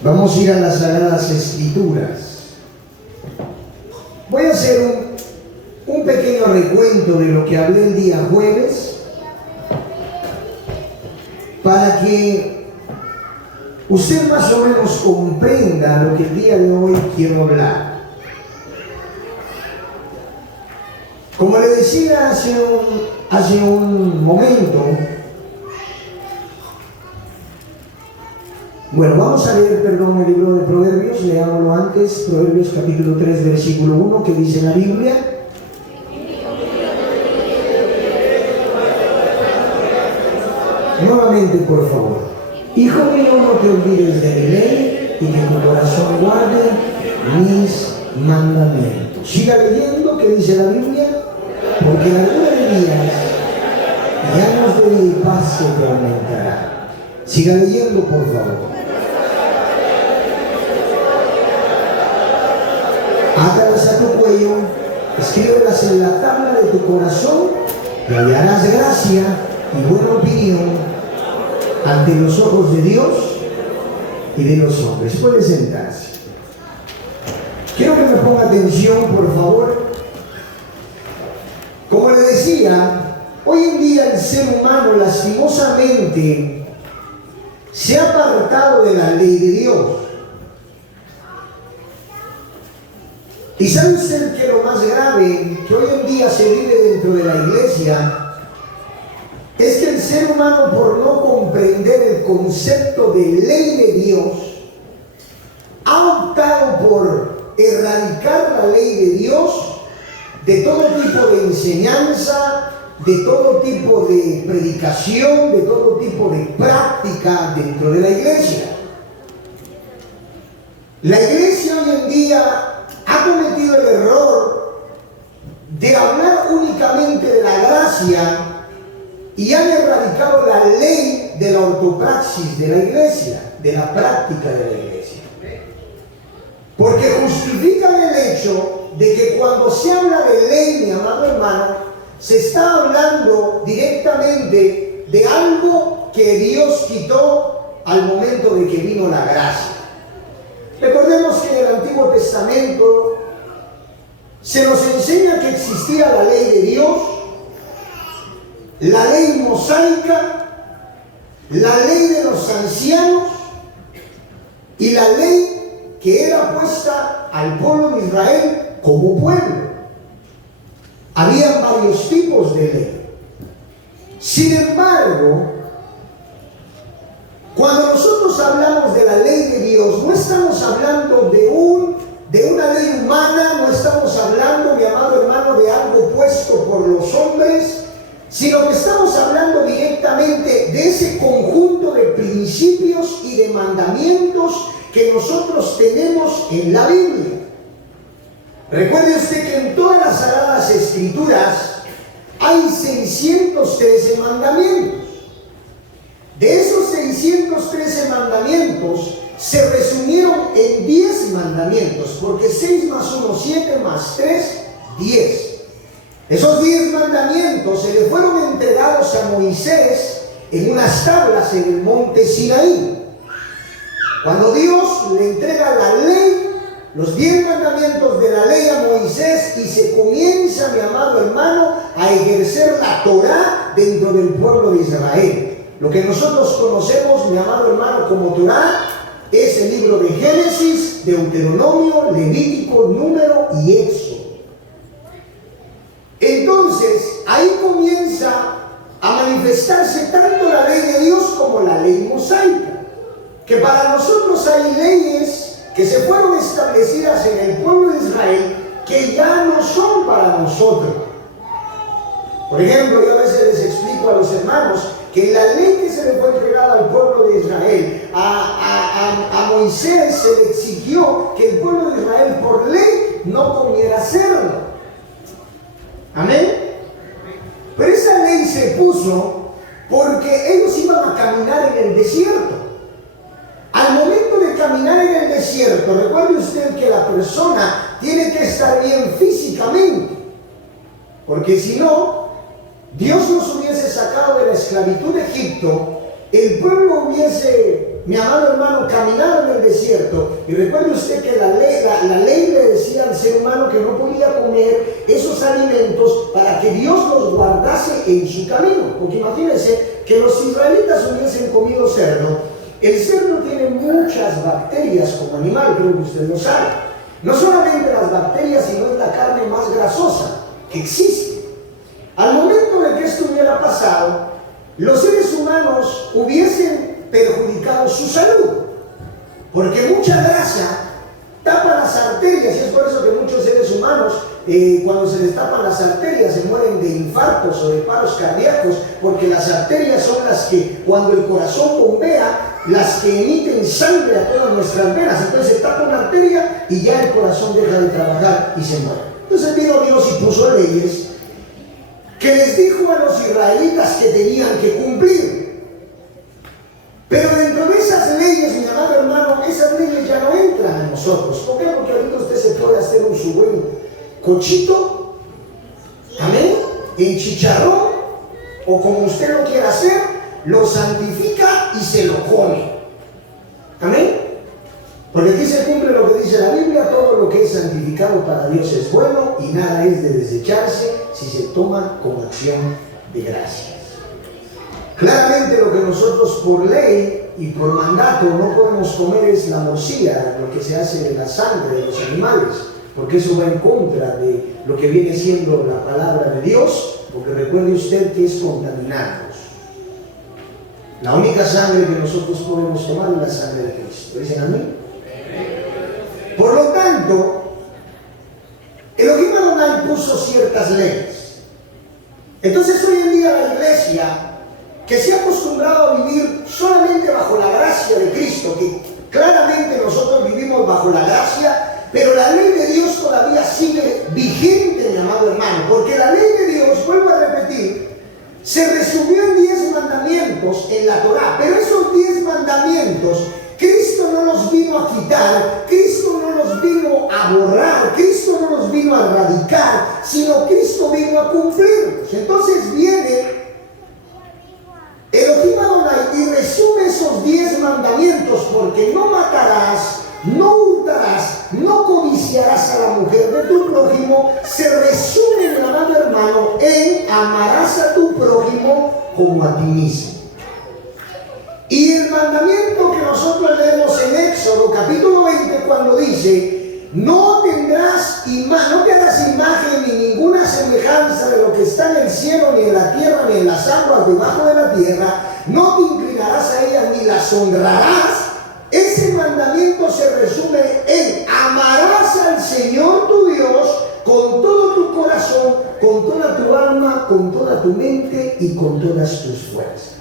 Vamos a ir a las Sagradas Escrituras. Voy a hacer un pequeño recuento de lo que hablé el día jueves para que usted más o menos comprenda lo que el día de hoy quiero hablar. Como le decía hace un momento, bueno, vamos a leer, el libro de Proverbios, leámoslo antes, Proverbios capítulo 3, versículo 1, que dice la Biblia. Nuevamente, por favor. Hijo mío, no te olvides de mi ley y que tu corazón guarde mis mandamientos. Siga leyendo, que dice la Biblia, porque la luna de días y años de paz se te aumentará. Siga leyendo, por favor. Átalas a tu cuello, escríbelas en la tabla de tu corazón y hallarás gracia y buena opinión ante los ojos de Dios y de los hombres. Puede sentarse. Quiero que me ponga atención, por favor. Como le decía, hoy en día el ser humano lastimosamente se ha apartado de la ley de Dios. ¿Y sabe usted que lo más grave que hoy en día se vive dentro de la iglesia es que el ser humano, por no comprender el concepto de ley de Dios, ha optado por erradicar la ley de Dios de todo tipo de enseñanza, de todo tipo de predicación, de todo tipo de práctica dentro de la iglesia? La iglesia hoy en día ha cometido el error de hablar únicamente de la gracia y han erradicado la ley de la ortopraxis de la iglesia, de la práctica de la iglesia. Porque justifican el hecho de que cuando se habla de ley, mi amado hermano, se está hablando directamente de algo que Dios quitó al momento de que vino la gracia. Recordemos que en el Antiguo Testamento se nos enseña que existía la ley de Dios, la ley mosaica, la ley de los ancianos y la ley que era puesta al pueblo de Israel como pueblo. Había varios tipos de ley. Sin embargo, cuando nosotros hablamos de la ley de Dios, no estamos hablando de una ley humana, no estamos hablando, mi amado hermano, de algo puesto por los hombres, sino que estamos hablando directamente de ese conjunto de principios y de mandamientos que nosotros tenemos en la Biblia. Recuerde usted que en todas las Sagradas Escrituras hay 613 mandamientos. De esos 613 mandamientos se resumieron en 10 mandamientos, porque 6 más 1, 7 más 3, 10. Esos 10 mandamientos se le fueron entregados a Moisés en unas tablas en el monte Sinaí. Cuando Dios le entrega la ley, los 10 mandamientos de la ley a Moisés, y se comienza, mi amado hermano, a ejercer la Torá dentro del pueblo de Israel. Lo que nosotros conocemos, mi amado hermano, como Torá es el libro de Génesis, Deuteronomio, Levítico, Número y Éxodo. Entonces, ahí comienza a manifestarse tanto la ley de Dios como la ley mosaica, que para nosotros hay leyes que se fueron establecidas en el pueblo de Israel que ya no son para nosotros. Por ejemplo, yo a veces les explico a los hermanos que la ley que se le fue entregada al pueblo de Israel, a Moisés se le exigió que el pueblo de Israel por ley no comiera cerdo. Amén. Pero esa ley se puso porque ellos iban a caminar en el desierto. Al momento de caminar en el desierto, recuerde usted que la persona tiene que estar bien físicamente, porque si no, Dios nos hubiese sacado de la esclavitud de Egipto, el pueblo hubiese, mi amado hermano, caminado en el desierto Y recuerde usted que la ley le decía al ser humano que no podía comer esos alimentos para que Dios los guardase en su camino. Porque imagínense que los israelitas hubiesen comido cerdo. El cerdo tiene muchas bacterias como animal, creo que usted lo sabe. No solamente las bacterias, sino es la carne más grasosa que existe. Al momento de que esto hubiera pasado, los seres humanos hubiesen perjudicado su salud, porque mucha grasa tapa las arterias, y es por eso que muchos seres humanos, cuando se les tapan las arterias, se mueren de infartos o de paros cardíacos, porque las arterias son las que, cuando el corazón bombea, las que emiten sangre a todas nuestras venas. Entonces se tapa una arteria y ya el corazón deja de trabajar y se muere. Entonces vino Dios y puso leyes que les dijo a los israelitas que tenían que cumplir. Pero dentro de esas leyes, mi amado hermano, esas leyes ya no entran a nosotros. ¿Por qué? Porque ahorita usted se puede hacer su buen cochito, amén, en chicharrón, o como usted lo quiera hacer, lo santifica y se lo come, amén. Porque aquí se cumple lo que dice la Biblia: todo lo que es santificado para Dios es bueno, y nada es de desecharse si se toma con acción de gracias. Claramente lo que nosotros por ley y por mandato no podemos comer es la morcilla, lo que se hace de la sangre de los animales, porque eso va en contra de lo que viene siendo la palabra de Dios, porque recuerde usted que es contaminarnos. La única sangre que nosotros podemos tomar es la sangre de Cristo. ¿Dicen amén? Por lo tanto, Elohim Adonai puso ciertas leyes. Entonces hoy en día la iglesia, que se ha acostumbrado a vivir solamente bajo la gracia de Cristo, que claramente nosotros vivimos bajo la gracia, pero la ley de Dios todavía sigue vigente, mi amado hermano, porque la ley de Dios, vuelvo a repetir, se resumió en 10 mandamientos en la Torá, pero esos 10 mandamientos Cristo no los vino a quitar, Cristo no los vino a borrar, Cristo no los vino a erradicar, sino Cristo vino a cumplirlos. Entonces viene Elohim Adonai y resume esos 10 mandamientos: porque no matarás, no hurtarás, no codiciarás a la mujer de tu prójimo. Se resume, mi amado hermano, en amarás a tu prójimo como a ti mismo. Y el mandamiento que nosotros leemos en Éxodo capítulo 20, cuando dice: no tendrás no te hagas imagen ni ninguna semejanza de lo que está en el cielo, ni en la tierra, ni en las aguas debajo de la tierra, no te inclinarás a ellas ni las honrarás. Ese mandamiento se resume en: amarás al Señor tu Dios con todo tu corazón, con toda tu alma, con toda tu mente y con todas tus fuerzas.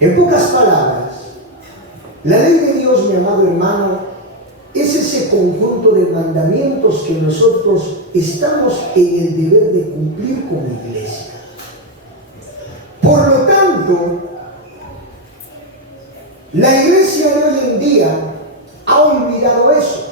En pocas palabras, la ley de Dios, mi amado hermano, es ese conjunto de mandamientos que nosotros estamos en el deber de cumplir como iglesia. Por lo tanto, la iglesia de hoy en día ha olvidado eso.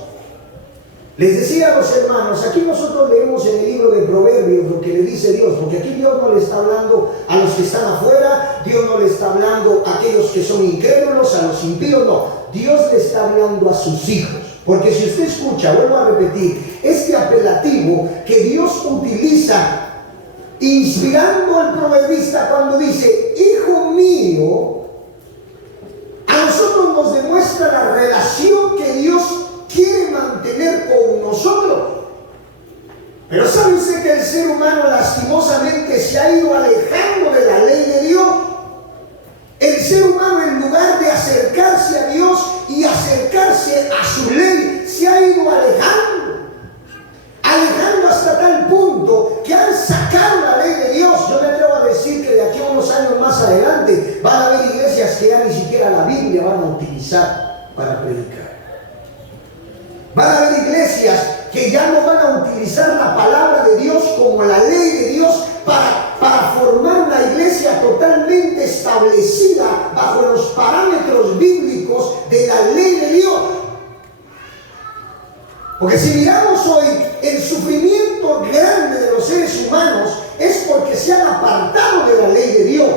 Les decía a los hermanos, aquí nosotros leemos en el libro de Proverbios lo que le dice Dios, porque aquí Dios no le está hablando a los que están afuera, Dios no le está hablando a aquellos que son incrédulos, a los impíos, no. Dios le está hablando a sus hijos. Porque si usted escucha, vuelvo a repetir, este apelativo que Dios utiliza inspirando al proverbista cuando dice: hijo mío, a nosotros nos demuestra la relación que Dios quiere mantener con nosotros. Pero ¿sabe usted que el ser humano lastimosamente se ha ido alejando de la ley de Dios? El ser humano, en lugar de acercarse a Dios y acercarse a su ley, se ha ido alejando hasta tal punto que han sacado la ley de Dios. Yo me atrevo a decir que de aquí a unos años más adelante van a haber iglesias que ya ni siquiera la Biblia van a utilizar para predicar. Van a haber iglesias que ya no van a utilizar la palabra de Dios como la ley de Dios para formar una iglesia totalmente establecida bajo los parámetros bíblicos de la ley de Dios. Porque si miramos hoy, el sufrimiento grande de los seres humanos es porque se han apartado de la ley de Dios.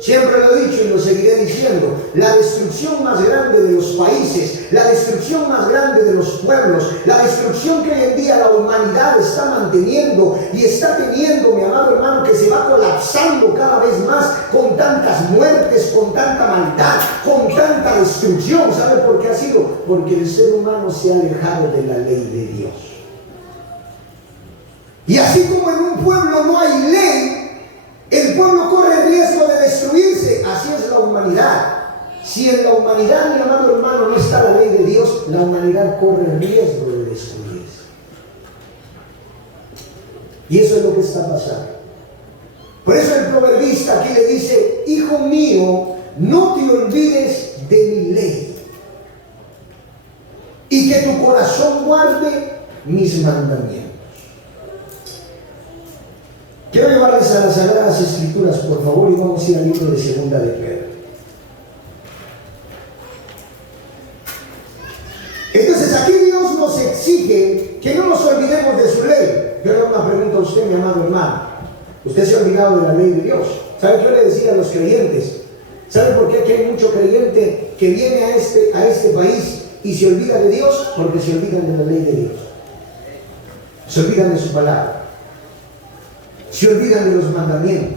Siempre lo he dicho y lo seguiré diciendo: la destrucción más grande de los países países, la destrucción más grande de los pueblos, la destrucción que hoy en día la humanidad está manteniendo y está teniendo, mi amado hermano, que se va colapsando cada vez más con tantas muertes, con tanta maldad, con tanta destrucción. ¿Sabe por qué ha sido? Porque el ser humano se ha alejado de la ley de Dios. Y así como en un pueblo no hay ley, el pueblo corre riesgo de destruirse. Así es la humanidad. Si en la humanidad, mi amado hermano, no está la ley de Dios, la humanidad corre riesgo de destruirse. Y eso es lo que está pasando. Por eso el proverbista aquí le dice: hijo mío, no te olvides de mi ley, y que tu corazón guarde mis mandamientos. Quiero llevarles a las Sagradas Escrituras, por favor, y vamos a ir al libro de Segunda de Pedro. Entonces aquí Dios nos exige que no nos olvidemos de su ley. Yo le hago una pregunta a usted, mi amado hermano. Usted se ha olvidado de la ley de Dios. ¿Sabe qué yo le decía a los creyentes? ¿Sabe por qué aquí hay mucho creyente que viene a este país y se olvida de Dios? Porque se olvidan de la ley de Dios. Se olvidan de su palabra. Se olvidan de los mandamientos,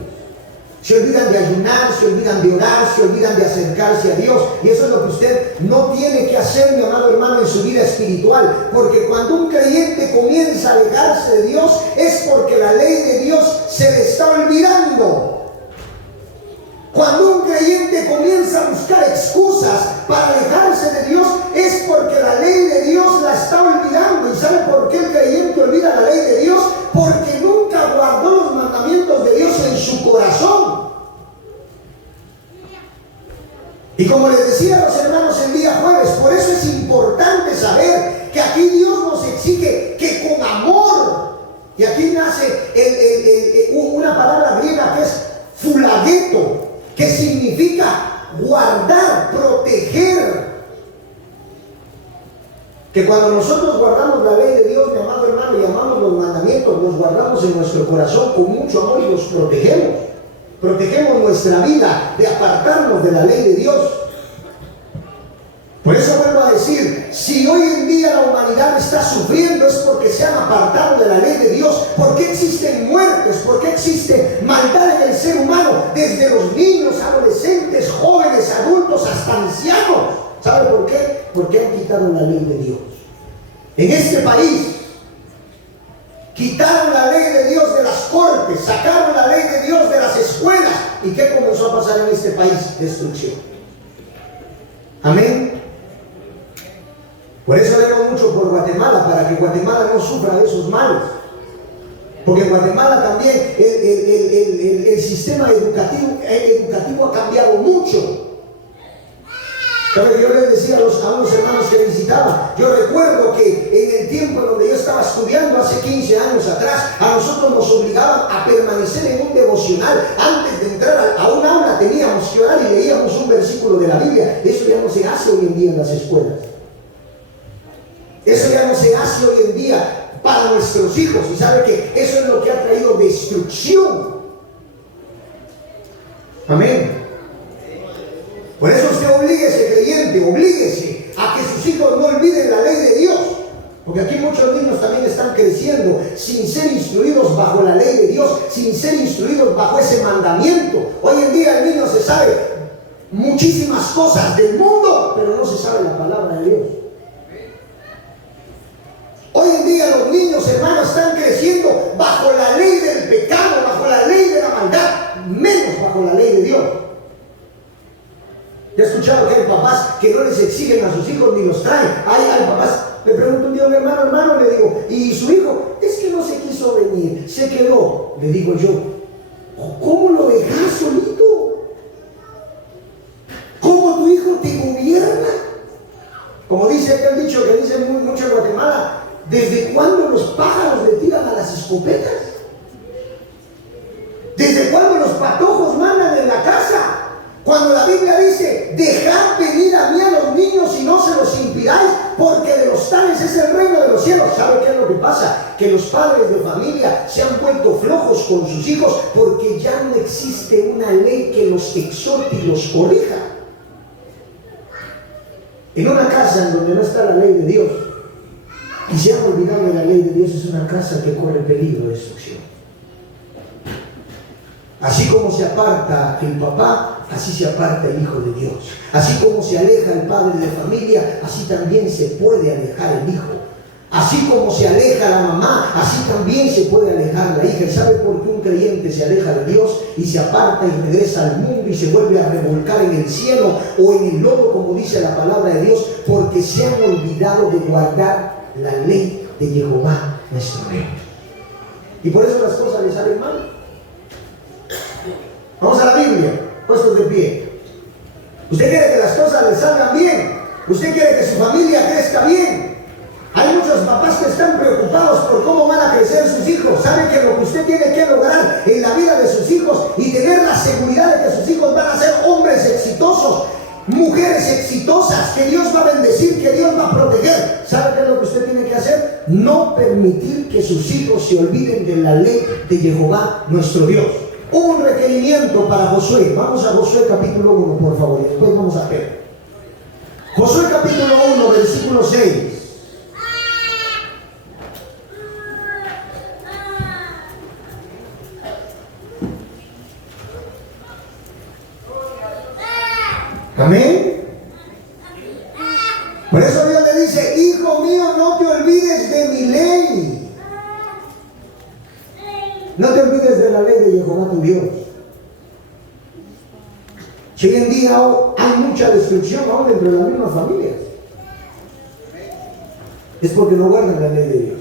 se olvidan de ayunar, se olvidan de orar, se olvidan de acercarse a Dios. Y eso es lo que usted no tiene que hacer, mi amado hermano, en su vida espiritual. Porque cuando un creyente comienza a alejarse de Dios, es porque la ley de Dios se le está olvidando. Cuando un creyente comienza a buscar excusas para alejarse de Dios, es porque la ley de Dios la está olvidando. ¿Y sabe por qué el creyente olvida la ley de Dios? Porque nunca guardó los mandamientos de Dios en su corazón. Y como les decía a los hermanos el día jueves, por eso es importante saber que aquí Dios nos exige que con amor, y aquí nace una palabra griega que es fulageto, que significa guardar, proteger. Que cuando nosotros guardamos la ley de Dios, mi amado hermano, y amamos los mandamientos, los guardamos en nuestro corazón con mucho amor y los protegemos. Protegemos nuestra vida de apartarnos de la ley de Dios. Por eso vuelvo a decir, si hoy en día la humanidad está sufriendo es porque se han apartado de la ley de Dios. ¿Por qué existen muertes? ¿Por qué existe maldad en el ser humano? Desde los niños, adolescentes, jóvenes, adultos, hasta ancianos. ¿Sabe por qué? Porque han quitado la ley de Dios. En este país quitaron la ley de Dios de las cortes, sacaron la ley de Dios de las escuelas. ¿Y qué comenzó a pasar en este país? Destrucción. Amén. Por eso oremos mucho por Guatemala, para que Guatemala no sufra de esos males. Porque en Guatemala también el sistema educativo ha cambiado mucho. Yo les decía a unos hermanos que visitaba, yo recuerdo que en el tiempo en donde yo estaba estudiando, hace 15 años atrás, a nosotros nos obligaban a permanecer en un devocional. Antes de entrar a un aula teníamos que orar y leíamos un versículo de la Biblia. Eso ya no se hace hoy en día en las escuelas. Eso ya no se hace hoy en día para nuestros hijos. Y sabe que eso es lo que ha traído destrucción. Amén. Por eso usted oblíguese, creyente, oblíguese a que sus hijos no olviden la ley de Dios. Porque aquí muchos niños también están creciendo sin ser instruidos bajo la ley de Dios, sin ser instruidos bajo ese mandamiento. Hoy en día el niño se sabe muchísimas cosas del mundo, pero no se sabe la palabra de Dios. Hoy en día los niños, hermanos, están creciendo bajo la ley del pecado, bajo la ley de la maldad, menos bajo la ley de Dios. Yo he escuchado que hay papás que no les exigen a sus hijos ni los traen. Hay papás, le pregunto un día a un hermano, le digo, ¿y su hijo? Es que no se quiso venir, se quedó. Le digo yo, ¿cómo lo dejas solito? ¿Cómo tu hijo te gobierna? Como dice aquel dicho que dice mucho en Guatemala, ¿desde cuándo los pájaros le tiran a las escopetas? ¿Desde cuándo los patojos mandan en la casa? Cuando la Biblia dice, dejad venir a mí a los niños y no se los impidáis, porque de los tales es el reino de los cielos. ¿Sabe qué es lo que pasa? Que los padres de familia se han vuelto flojos con sus hijos porque ya no existe una ley que los exhorte y los corrija. En una casa en donde no está la ley de Dios y se han olvidado de la ley de Dios, es una casa que corre peligro de destrucción. Así como se aparta el papá, así se aparta el hijo de Dios. Así como se aleja el padre de familia, así también se puede alejar el hijo. Así como se aleja la mamá, así también se puede alejar la hija. ¿Y sabe por qué un creyente se aleja de Dios y se aparta y regresa al mundo y se vuelve a revolcar en el cielo o en el lodo, como dice la palabra de Dios? Porque se han olvidado de guardar la ley de Jehová, nuestro Rey. Y por eso las cosas les salen mal. Vamos a la Biblia, puestos de pie. Usted quiere que las cosas le salgan bien. Usted quiere que su familia crezca bien. Hay muchos papás que están preocupados por cómo van a crecer sus hijos. Saben que lo que usted tiene que lograr en la vida de sus hijos y tener la seguridad de que sus hijos van a ser hombres exitosos, mujeres exitosas, que Dios va a bendecir, que Dios va a proteger. ¿Sabe qué es lo que usted tiene que hacer? No permitir que sus hijos se olviden de la ley de Jehová, nuestro Dios. Hubo un requerimiento para Josué. Vamos a Josué capítulo 1, por favor, y después vamos a ver. Josué capítulo 1, versículo 6. Amén. Por eso Dios le dice: hijo mío, no te olvides de mi ley. No te olvides de la ley de Jehová tu Dios. Si hoy en día hay mucha destrucción aún dentro de las mismas familias, es porque no guardan la ley de Dios.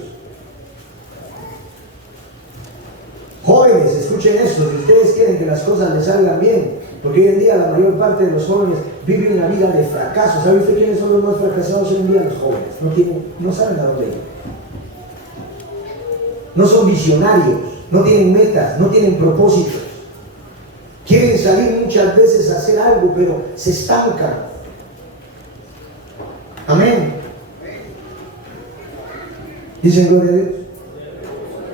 Jóvenes, escuchen esto: si ustedes quieren que las cosas les salgan bien, porque hoy en día la mayor parte de los jóvenes viven una vida de fracaso. ¿Sabe usted quiénes son los más fracasados hoy en día? Los jóvenes. No saben a dónde ir. No son visionarios, no tienen metas, no tienen propósitos. Quieren salir muchas veces a hacer algo, pero se estancan. Amén. Dicen gloria a Dios.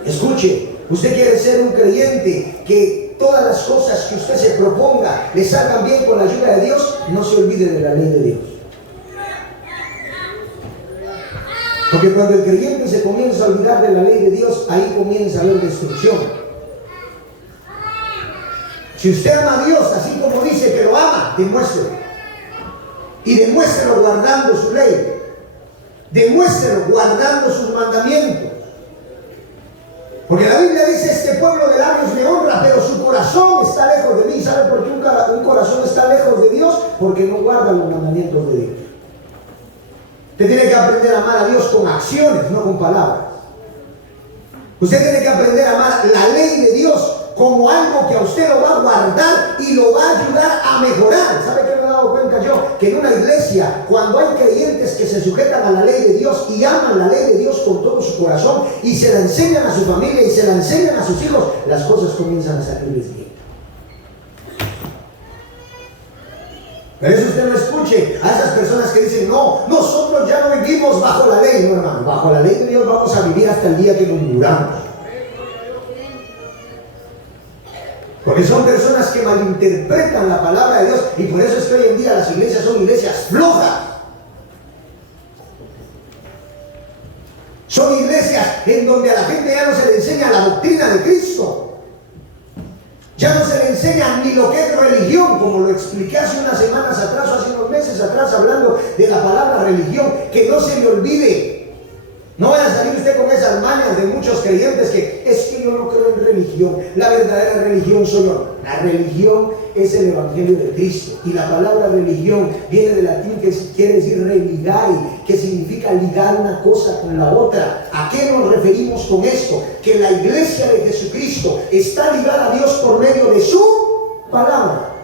Escuche, usted quiere ser un creyente que todas las cosas que usted se proponga le salgan bien con la ayuda de Dios. No se olvide de la ley de Dios. Porque cuando el creyente se comienza a olvidar de la ley de Dios, ahí comienza a haber destrucción. Si usted ama a Dios así como dice que lo ama, demuéstrelo. Y demuéstrelo guardando su ley. Demuéstrelo guardando sus mandamientos. Porque la Biblia dice: este pueblo de labios me honra, pero su corazón está lejos de mí. ¿Sabe por qué un corazón está lejos de Dios? Porque no guarda los mandamientos de Dios. Usted tiene que aprender a amar a Dios con acciones, no con palabras. Usted tiene que aprender a amar la ley de Dios como algo que a usted lo va a guardar y lo va a ayudar a mejorar. ¿Sabe qué me he dado cuenta yo? Que en una iglesia, cuando hay creyentes que se sujetan a la ley de Dios y aman la ley de Dios con todo su corazón y se la enseñan a su familia y se la enseñan a sus hijos, las cosas comienzan a salirles bien. Por eso usted no escuche a esas personas que dicen: no, nosotros ya no vivimos bajo la ley. No, hermano, bajo la ley de Dios vamos a vivir hasta el día que nos muramos. Porque son personas que malinterpretan la palabra de Dios, y por eso es que hoy en día las iglesias son iglesias flojas. Son iglesias en donde a la gente ya no se le enseña la doctrina de Cristo. Ya no se le enseña ni lo que es religión, como lo expliqué hace unas semanas atrás o hace unos meses atrás, hablando de la palabra religión. Que no se le olvide. No vaya a salir usted con esas mañas de muchos creyentes que es que yo no creo en religión. La verdadera religión soy yo. La religión es el evangelio de Cristo. Y la palabra religión viene del latín, que quiere decir religare, que significa ligar una cosa con la otra. ¿A qué nos referimos con esto? Que la iglesia de Jesucristo está ligada a Dios por medio de su palabra.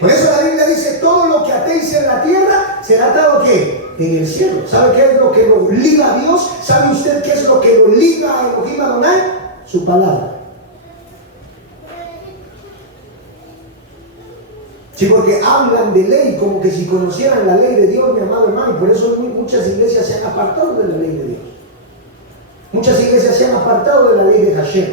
Por eso la Biblia dice: todo lo que atéis en la tierra será atado ¿qué? En el cielo. ¿Sabe qué es lo que lo liga a Dios? ¿Sabe usted qué es lo que lo liga a Elohim Adonai? Su palabra. Sí, porque hablan de ley como que si conocieran la ley de Dios, mi amado hermano, y por eso muchas iglesias se han apartado de la ley de Dios. Muchas iglesias se han apartado de la ley de Hashem.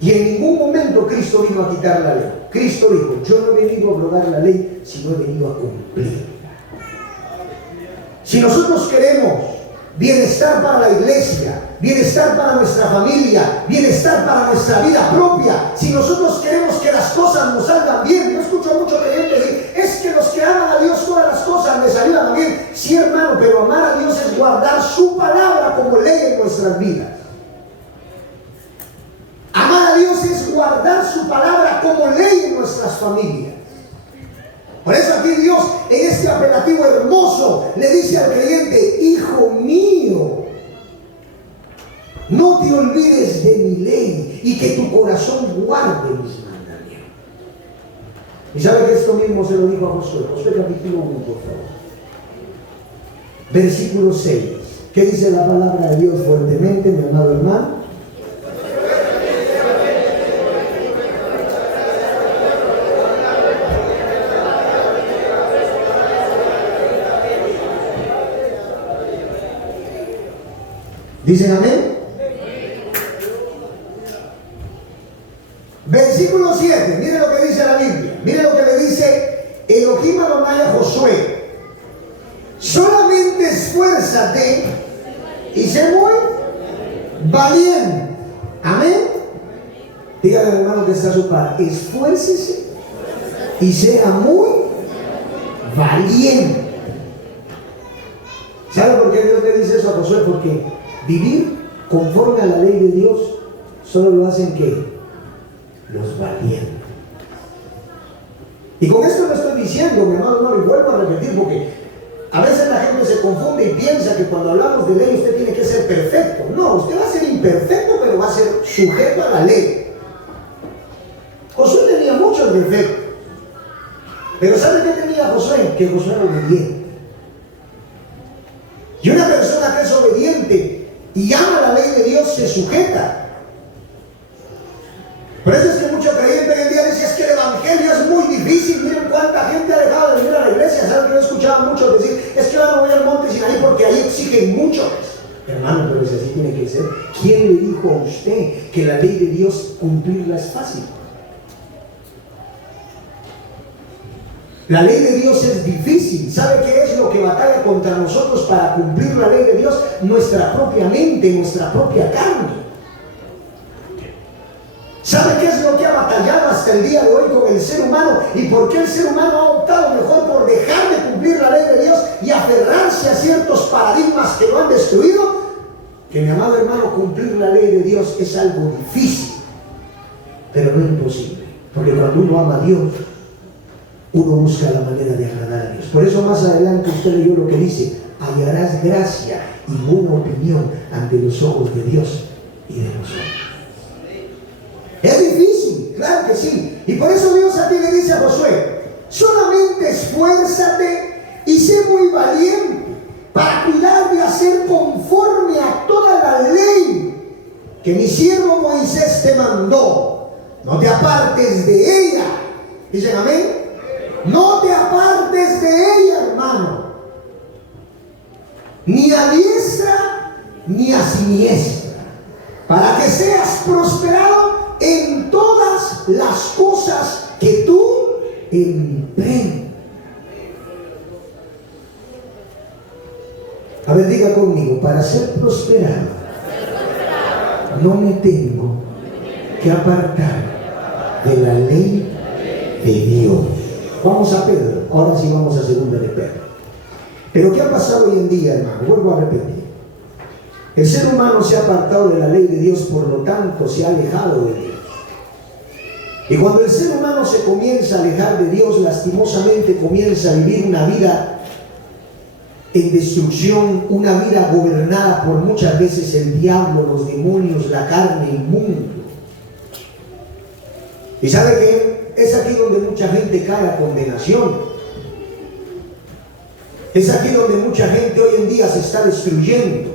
Y en ningún momento Cristo vino a quitar la ley. Cristo dijo, yo no he venido a abrogar la ley, sino he venido a cumplirla. Si nosotros queremos bienestar para la iglesia, bienestar para nuestra familia, bienestar para nuestra vida propia, si nosotros queremos que las cosas nos salgan bien, yo escucho a muchos creyentes decir, es que los que aman a Dios todas las cosas les ayudan bien. Sí, hermano, pero amar a Dios es guardar su palabra como ley en nuestras vidas. Amar a Dios es guardar su palabra como ley en nuestras familias. Por eso aquí Dios, en este apelativo hermoso, le dice al creyente, hijo mío, no te olvides de mi ley y que tu corazón guarde mis mandamientos. Y sabe que esto mismo se lo dijo a Josué. Josué capítulo 1, por favor. Versículo 6. ¿Qué dice la palabra de Dios fuertemente, mi amado hermano? ¿Dicen amén? Versículo 7, mire lo que dice la Biblia, mire lo que le dice Elohim Adonai a Josué. Solamente esfuérzate y sé muy valiente. Amén. Dígale al hermano que está a su par, esfuércese y sea muy valiente. ¿Sabe por qué Dios le dice eso a Josué? Porque vivir conforme a la ley de Dios solo lo hacen ¿qué? Los valientes. Y con esto no estoy diciendo, mi amado hermano, y vuelvo a repetir, porque a veces la gente se confunde y piensa que cuando hablamos de ley usted tiene que ser perfecto. No, usted va a ser imperfecto, pero va a ser sujeto a la ley. Josué tenía muchos defectos, pero ¿sabe qué tenía Josué? Que Josué era obediente. Y una persona que es obediente y ama la ley de Dios se sujeta. Por eso es que muchos creyentes hoy en día dicen, es que el evangelio es muy difícil. Miren cuánta gente ha dejado de venir a la iglesia. ¿Saben que yo escuchaba muchos decir, es que yo no voy al monte Sinaí porque ahí exigen mucho? Hermano, pero si así tiene que ser. ¿Quién le dijo a usted que la ley de Dios cumplirla es fácil? La ley de Dios es difícil. ¿Sabe qué es lo que batalla contra nosotros para cumplir la ley de Dios? Nuestra propia mente, nuestra propia carne. ¿Sabe qué es lo que ha batallado hasta el día de hoy con el ser humano? ¿Y por qué el ser humano ha optado mejor por dejar de cumplir la ley de Dios y aferrarse a ciertos paradigmas que lo han destruido? Que, mi amado hermano, cumplir la ley de Dios es algo difícil, pero no imposible. Porque cuando uno ama a Dios, uno busca la manera de agradar a Dios. Por eso más adelante usted leyó lo que dice, hallarás gracia y buena opinión ante los ojos de Dios y de los hombres. Es difícil, claro que sí. Y por eso Dios a ti le dice a Josué, solamente esfuérzate y sé muy valiente para cuidar de hacer conforme a toda la ley que mi siervo Moisés te mandó. No te apartes de ella. ¿Dicen amén? No te apartes de ella, hermano. Ni a diestra ni a siniestra, para que seas prosperado en todas las cosas que tú emprendas. A ver, diga conmigo, para ser prosperado, no me tengo que apartar de la ley de Dios. Vamos a Pedro, ahora sí vamos a segunda de Pedro. Pero ¿qué ha pasado hoy en día, hermano? Vuelvo a repetir. El ser humano se ha apartado de la ley de Dios, por lo tanto se ha alejado de Dios. Y cuando el ser humano se comienza a alejar de Dios, lastimosamente comienza a vivir una vida en destrucción, una vida gobernada por muchas veces el diablo, los demonios, la carne, el mundo. ¿Y sabe qué? Es aquí donde mucha gente cae a condenación. Es aquí donde mucha gente hoy en día se está destruyendo.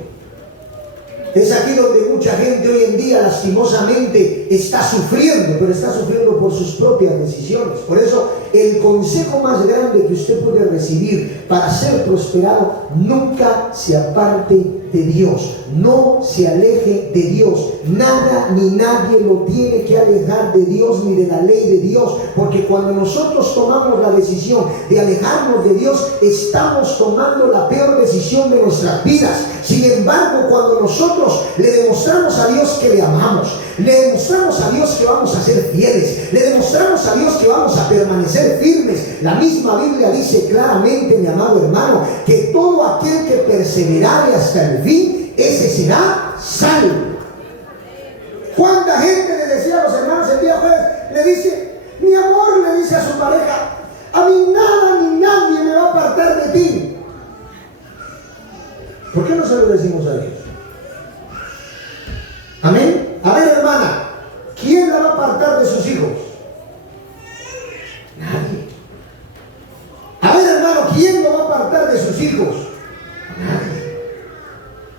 Es aquí donde mucha gente hoy en día lastimosamente que está sufriendo, pero está sufriendo por sus propias decisiones. Por eso, el consejo más grande que usted puede recibir para ser prosperado: nunca se aparte de Dios, no se aleje de Dios. Nada ni nadie lo tiene que alejar de Dios ni de la ley de Dios, porque cuando nosotros tomamos la decisión de alejarnos de Dios, estamos tomando la peor decisión de nuestras vidas. Sin embargo, cuando nosotros le demostramos a Dios que le amamos, le demostramos a Dios que vamos a ser fieles, le demostramos a Dios que vamos a permanecer firmes, la misma Biblia dice claramente, mi amado hermano, que todo aquel que perseverare hasta el fin, ese será salvo. ¿Cuánta gente le decía a los hermanos el día jueves? Le dice: mi amor, le dice a su pareja, a mí nada ni nadie me va a apartar de ti. ¿Por qué no se lo decimos a Dios? Amén. A ver, hermana, ¿quién la va a apartar de sus hijos? Nadie. A ver, hermano, ¿quién lo va a apartar de sus hijos? Nadie.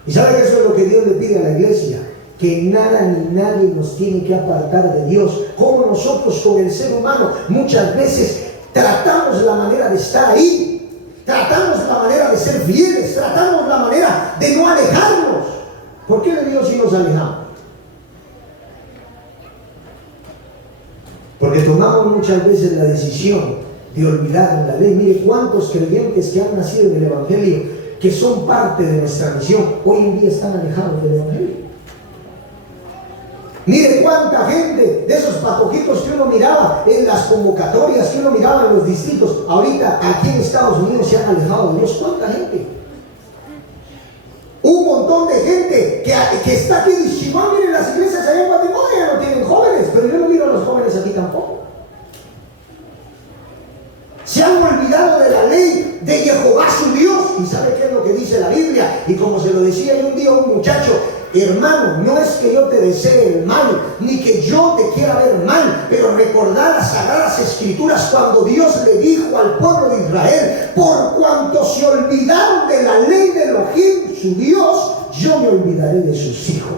¿Y sabe que eso es lo que Dios le pide a la iglesia? Que nada ni nadie nos tiene que apartar de Dios. Como nosotros con el ser humano muchas veces tratamos la manera de estar ahí, tratamos la manera de ser fieles, tratamos la manera de no alejarnos. ¿Por qué de Dios si nos alejamos? Porque tomamos muchas veces la decisión de olvidar la ley. Mire cuántos creyentes que han nacido en el Evangelio, que son parte de nuestra misión, hoy en día están alejados del Evangelio. Mire cuánta gente de esos patojitos que uno miraba en las convocatorias, que uno miraba en los distritos, ahorita aquí en Estados Unidos se han alejado de Dios. ¿Cuánta gente? Un montón de gente que está aquí en Chihuahua. Miren, las iglesias allá en Guatemala ya no tienen jóvenes, pero yo no miro a los jóvenes aquí tampoco. Se han olvidado de la ley de Jehová su Dios. ¿Y sabe qué es lo que dice la Biblia? Y como se lo decía yo un día a un muchacho: hermano, no es que yo te desee el mal, ni que yo te quiera ver mal, pero recordar las sagradas escrituras cuando Dios le dijo al pueblo de Israel: por cuanto se olvidaron de la ley de Elohim su Dios, yo me olvidaré de sus hijos.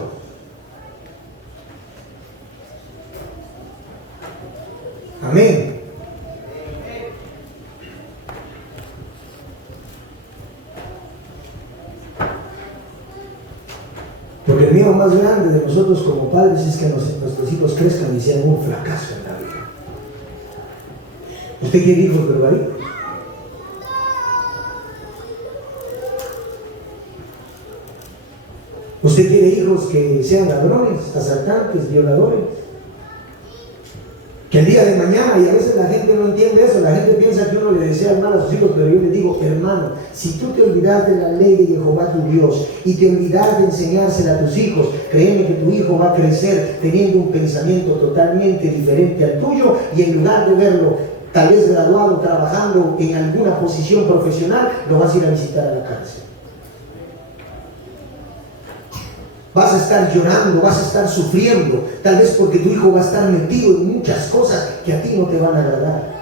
Amén. Porque el miedo más grande de nosotros como padres es que nuestros hijos crezcan y sean un fracaso en la vida. ¿Usted quiere hijos verdaderitos? ¿Usted quiere hijos que sean ladrones, asaltantes, violadores? Que el día de mañana, y a veces la gente no entiende eso, la gente piensa que uno le desea el mal a sus hijos, pero yo les digo: hermano, si tú te olvidas de la ley de Jehová tu Dios y te olvidas de enseñársela a tus hijos, créeme que tu hijo va a crecer teniendo un pensamiento totalmente diferente al tuyo, y en lugar de verlo tal vez graduado, trabajando en alguna posición profesional, lo vas a ir a visitar a la cárcel. Vas a estar llorando, vas a estar sufriendo, tal vez porque tu hijo va a estar metido en muchas cosas que a ti no te van a agradar.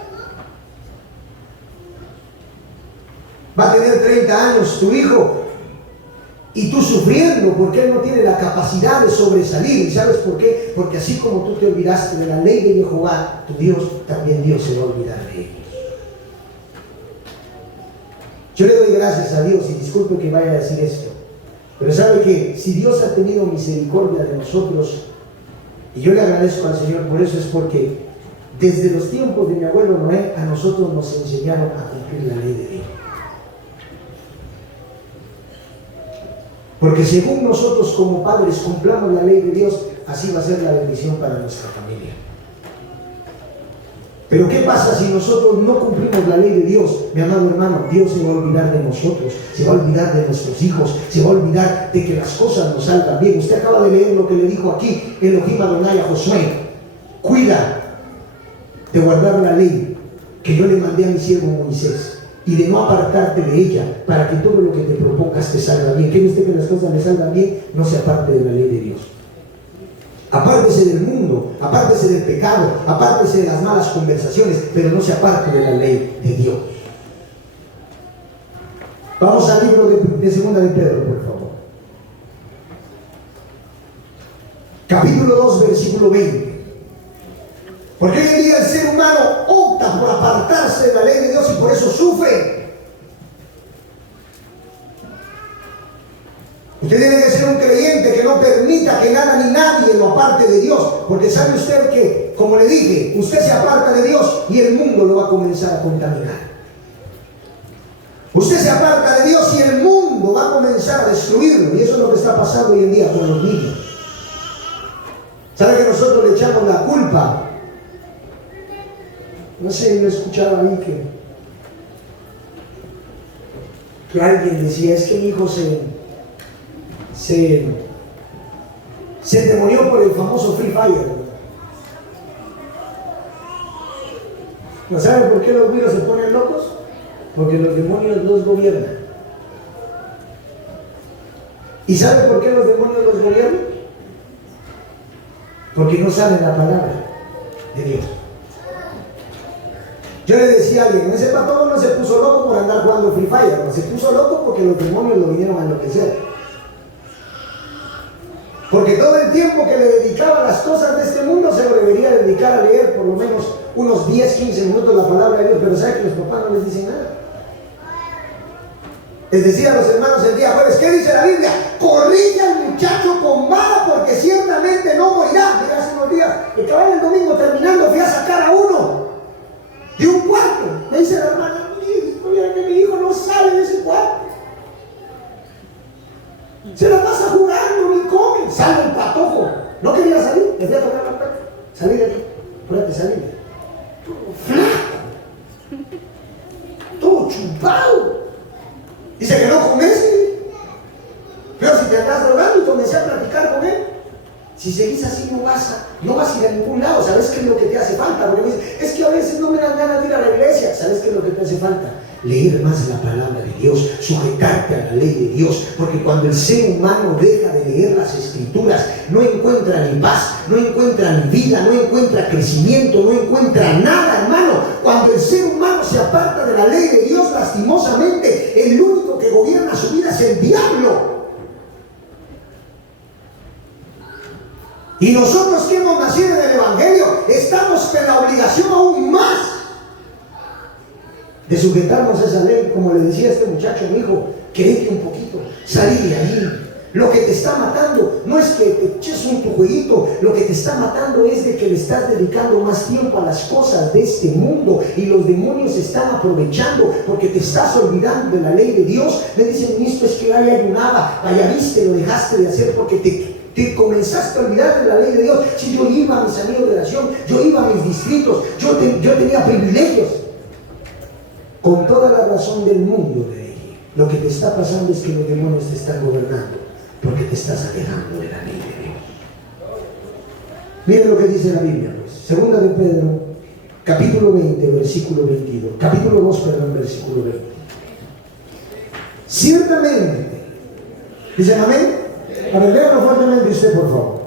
Va a tener 30 años tu hijo y tú sufriendo porque él no tiene la capacidad de sobresalir. ¿Y sabes por qué? Porque así como tú te olvidaste de la ley de Jehová, tu Dios, también Dios se va a olvidar de ellos. Yo le doy gracias a Dios, y disculpe que vaya a decir esto, pero sabe que si Dios ha tenido misericordia de nosotros, y yo le agradezco al Señor por eso, es porque desde los tiempos de mi abuelo Noé a nosotros nos enseñaron a cumplir la ley de Dios. Porque según nosotros como padres cumplamos la ley de Dios, así va a ser la bendición para nuestra familia. Pero ¿qué pasa si nosotros no cumplimos la ley de Dios? Mi amado hermano, Dios se va a olvidar de nosotros, se va a olvidar de nuestros hijos, se va a olvidar de que las cosas nos salgan bien. Usted acaba de leer lo que le dijo aquí Elohim Adonai a Josué: cuida de guardar la ley que yo le mandé a mi siervo Moisés, y de no apartarte de ella, para que todo lo que te propongas te salga bien. ¿Quiere usted que las cosas le salgan bien? No se aparte de la ley de Dios. Apártese del mundo, apártese del pecado, apártese de las malas conversaciones, pero no se aparte de la ley de Dios. Vamos al libro de segunda de Pedro, por favor. capítulo 2, versículo 20. Porque hoy en día el ser humano opta por apartarse de la ley de Dios y por eso sufre. Usted tiene que ser un creyente que no permita que nada ni nadie lo aparte de Dios, porque sabe usted que, como le dije, usted se aparta de Dios y el mundo lo va a comenzar a contaminar. Usted se aparta de Dios y el mundo va a comenzar a destruirlo, y eso es lo que está pasando hoy en día con los niños. ¿Sabe que nosotros le echamos la culpa? No sé, yo escuchaba ahí que alguien decía, es que mi hijo se endemonió por el famoso Free Fire. ¿No saben por qué los güiros se ponen locos? Porque los demonios los gobiernan. ¿Y saben por qué los demonios los gobiernan? Porque no saben la palabra de Dios. Yo le decía a alguien, ese patrón no se puso loco por andar jugando Free Fire, no, se puso loco porque los demonios lo vinieron a enloquecer. Porque todo el tiempo que le dedicaba a las cosas de este mundo se lo debería dedicar a leer por lo menos unos 10, 15 minutos la palabra de Dios, pero sabe que los papás no les dicen nada. Les decía a los hermanos el día jueves, ¿qué dice la Biblia? Corrige al muchacho con vara porque ciertamente no morirá. Mira, hace unos días, el cabal el domingo terminando fui a sacar a uno de un cuarto. Me dice la hermana, mira que mi hijo no sale de ese cuarto. Se la pasa jugando, ni come. Sale el patojo. No quería salir, le fui a tocar la puerta. Salí de aquí, espérate, salí. Todo flaco, todo chupado. Dice que no comes. Pero si te andas drogando y comencé a platicar con él, si seguís así no vas a ir a ningún lado. ¿Sabes qué es lo que te hace falta? Porque me dice, es que a veces no me dan ganas de ir a la iglesia. ¿Sabes qué es lo que te hace falta? Leer más la palabra de Dios, sujetarte a la ley de Dios, porque cuando el ser humano deja de leer las escrituras, no encuentra ni paz, no encuentra ni vida, no encuentra crecimiento, no encuentra nada, hermano. Cuando el ser humano se aparta de la ley de Dios, lastimosamente, el único que gobierna su vida es el diablo. Y nosotros que hemos nacido en el Evangelio, estamos en la obligación aún más de sujetarnos a esa ley. Como le decía a este muchacho, mi hijo, quédate un poquito, salí de ahí. Lo que te está matando no es que te eches tu jueguito, lo que te está matando es de que le estás dedicando más tiempo a las cosas de este mundo y los demonios se están aprovechando porque te estás olvidando de la ley de Dios. Me dicen, esto es que vaya ayunaba, vaya viste, lo dejaste de hacer porque te comenzaste a olvidar de la ley de Dios. Si yo iba a mis amigos de oración, yo iba a mis distritos, yo tenía privilegios. Con toda la razón del mundo de ello. Lo que te está pasando es que los demonios te están gobernando porque te estás alejando de la ley de Dios. Miren lo que dice la Biblia, pues. Segunda de Pedro, capítulo 20, versículo 22. Capítulo 2, perdón, versículo 20. Ciertamente, ¿dicen amén? A ver, léalo fuertemente usted, por favor.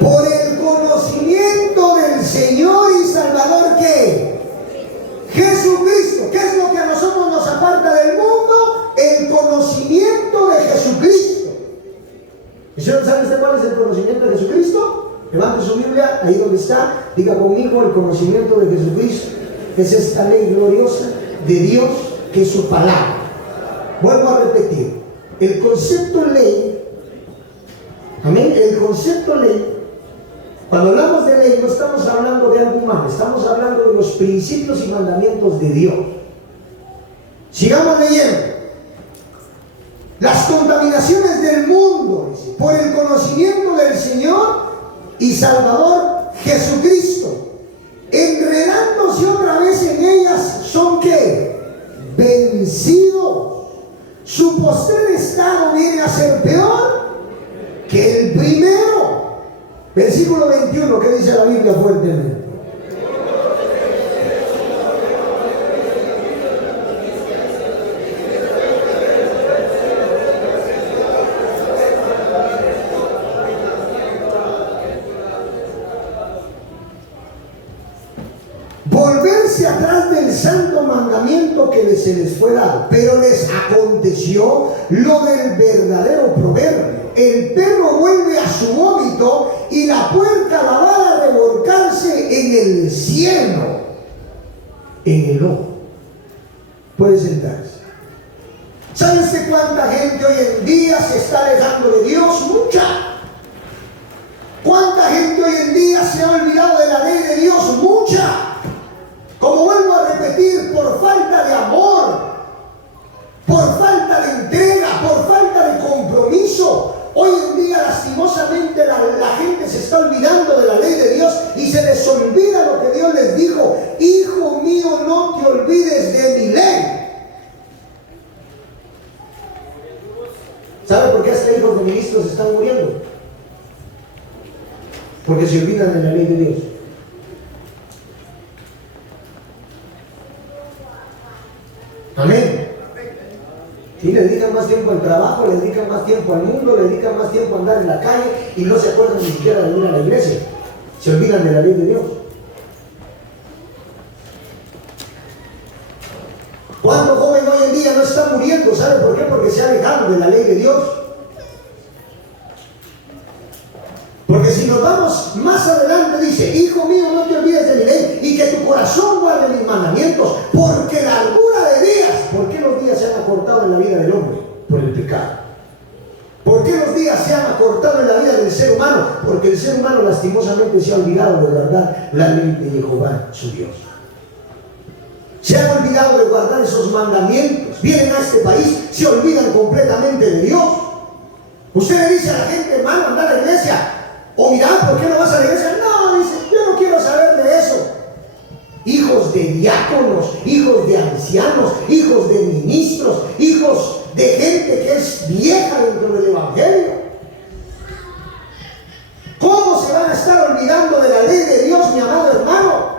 Por el conocimiento del Señor y Salvador, ¿qué? Jesucristo. ¿Qué es lo que a nosotros nos aparta del mundo? El conocimiento de Jesucristo. ¿Y sabe usted cuál es el conocimiento de Jesucristo? Levante su Biblia, ahí donde está, diga conmigo, el conocimiento de Jesucristo. Es esta ley gloriosa de Dios, que es su palabra. Vuelvo a repetir, el concepto ley, amén, el concepto ley, cuando hablamos de ley no estamos hablando de algo humano, estamos hablando de los principios y mandamientos de Dios. Sigamos leyendo. Las contaminaciones del mundo, dice, por el conocimiento del Señor y Salvador Jesucristo, enredándose otra vez en ellas, ¿son qué? Vencidos. Su postrer estado viene a ser peor que el primero. Versículo 21, ¿qué dice la Biblia fuertemente? Volverse atrás del santo mandamiento que se les fue dado. Pero les aconteció lo del verdadero proverbio: el perro vuelve a su vómito y la puerca lavada a revolcarse en el cieno, en el lodo. Puede sentarse. ¿Sabe usted cuánta gente hoy en día se está alejando de Dios? Mucha. ¿Cuánta gente hoy en día se ha olvidado de la ley de Dios? Mucha. Como vuelvo a repetir, por falta de amor, por falta de entrega, por falta de compromiso. Hoy en día, lastimosamente, la gente se está olvidando de la ley de Dios y se les olvida lo que Dios les dijo: hijo mío, no te olvides de mi ley. ¿Sabe por qué hasta hijos de ministros están muriendo? Porque se olvidan de la ley de Dios. Amén. Y le dedican más tiempo al trabajo, le dedican más tiempo al mundo, le dedican más tiempo a andar en la calle y no se acuerdan ni siquiera de ir a la iglesia. Se olvidan de la ley de Dios. ¿Cuánto joven hoy en día no está muriendo? ¿Sabe por qué? Porque se ha alejado de la ley de Dios. Porque si nos vamos más adelante, dice: hijo mío, no te olvides de mi ley y que tu corazón guarde mis mandamientos, porque largura de días. ¿Por qué los días se han acortado en la vida del hombre? Por el pecado. ¿Por qué los días se han acortado en la vida del ser humano? Porque el ser humano lastimosamente se ha olvidado de guardar la ley de Jehová, su Dios. Se han olvidado de guardar esos mandamientos. Vienen a este país, se olvidan completamente de Dios. Usted le dice a la gente: hermano, anda a la iglesia. O mira, ¿por qué no vas a la iglesia? No, dice: yo no quiero saber de eso. Hijos de diáconos, hijos de ancianos, hijos de ministros, hijos de gente que es vieja dentro del evangelio. ¿Cómo se van a estar olvidando de la ley de Dios, mi amado hermano?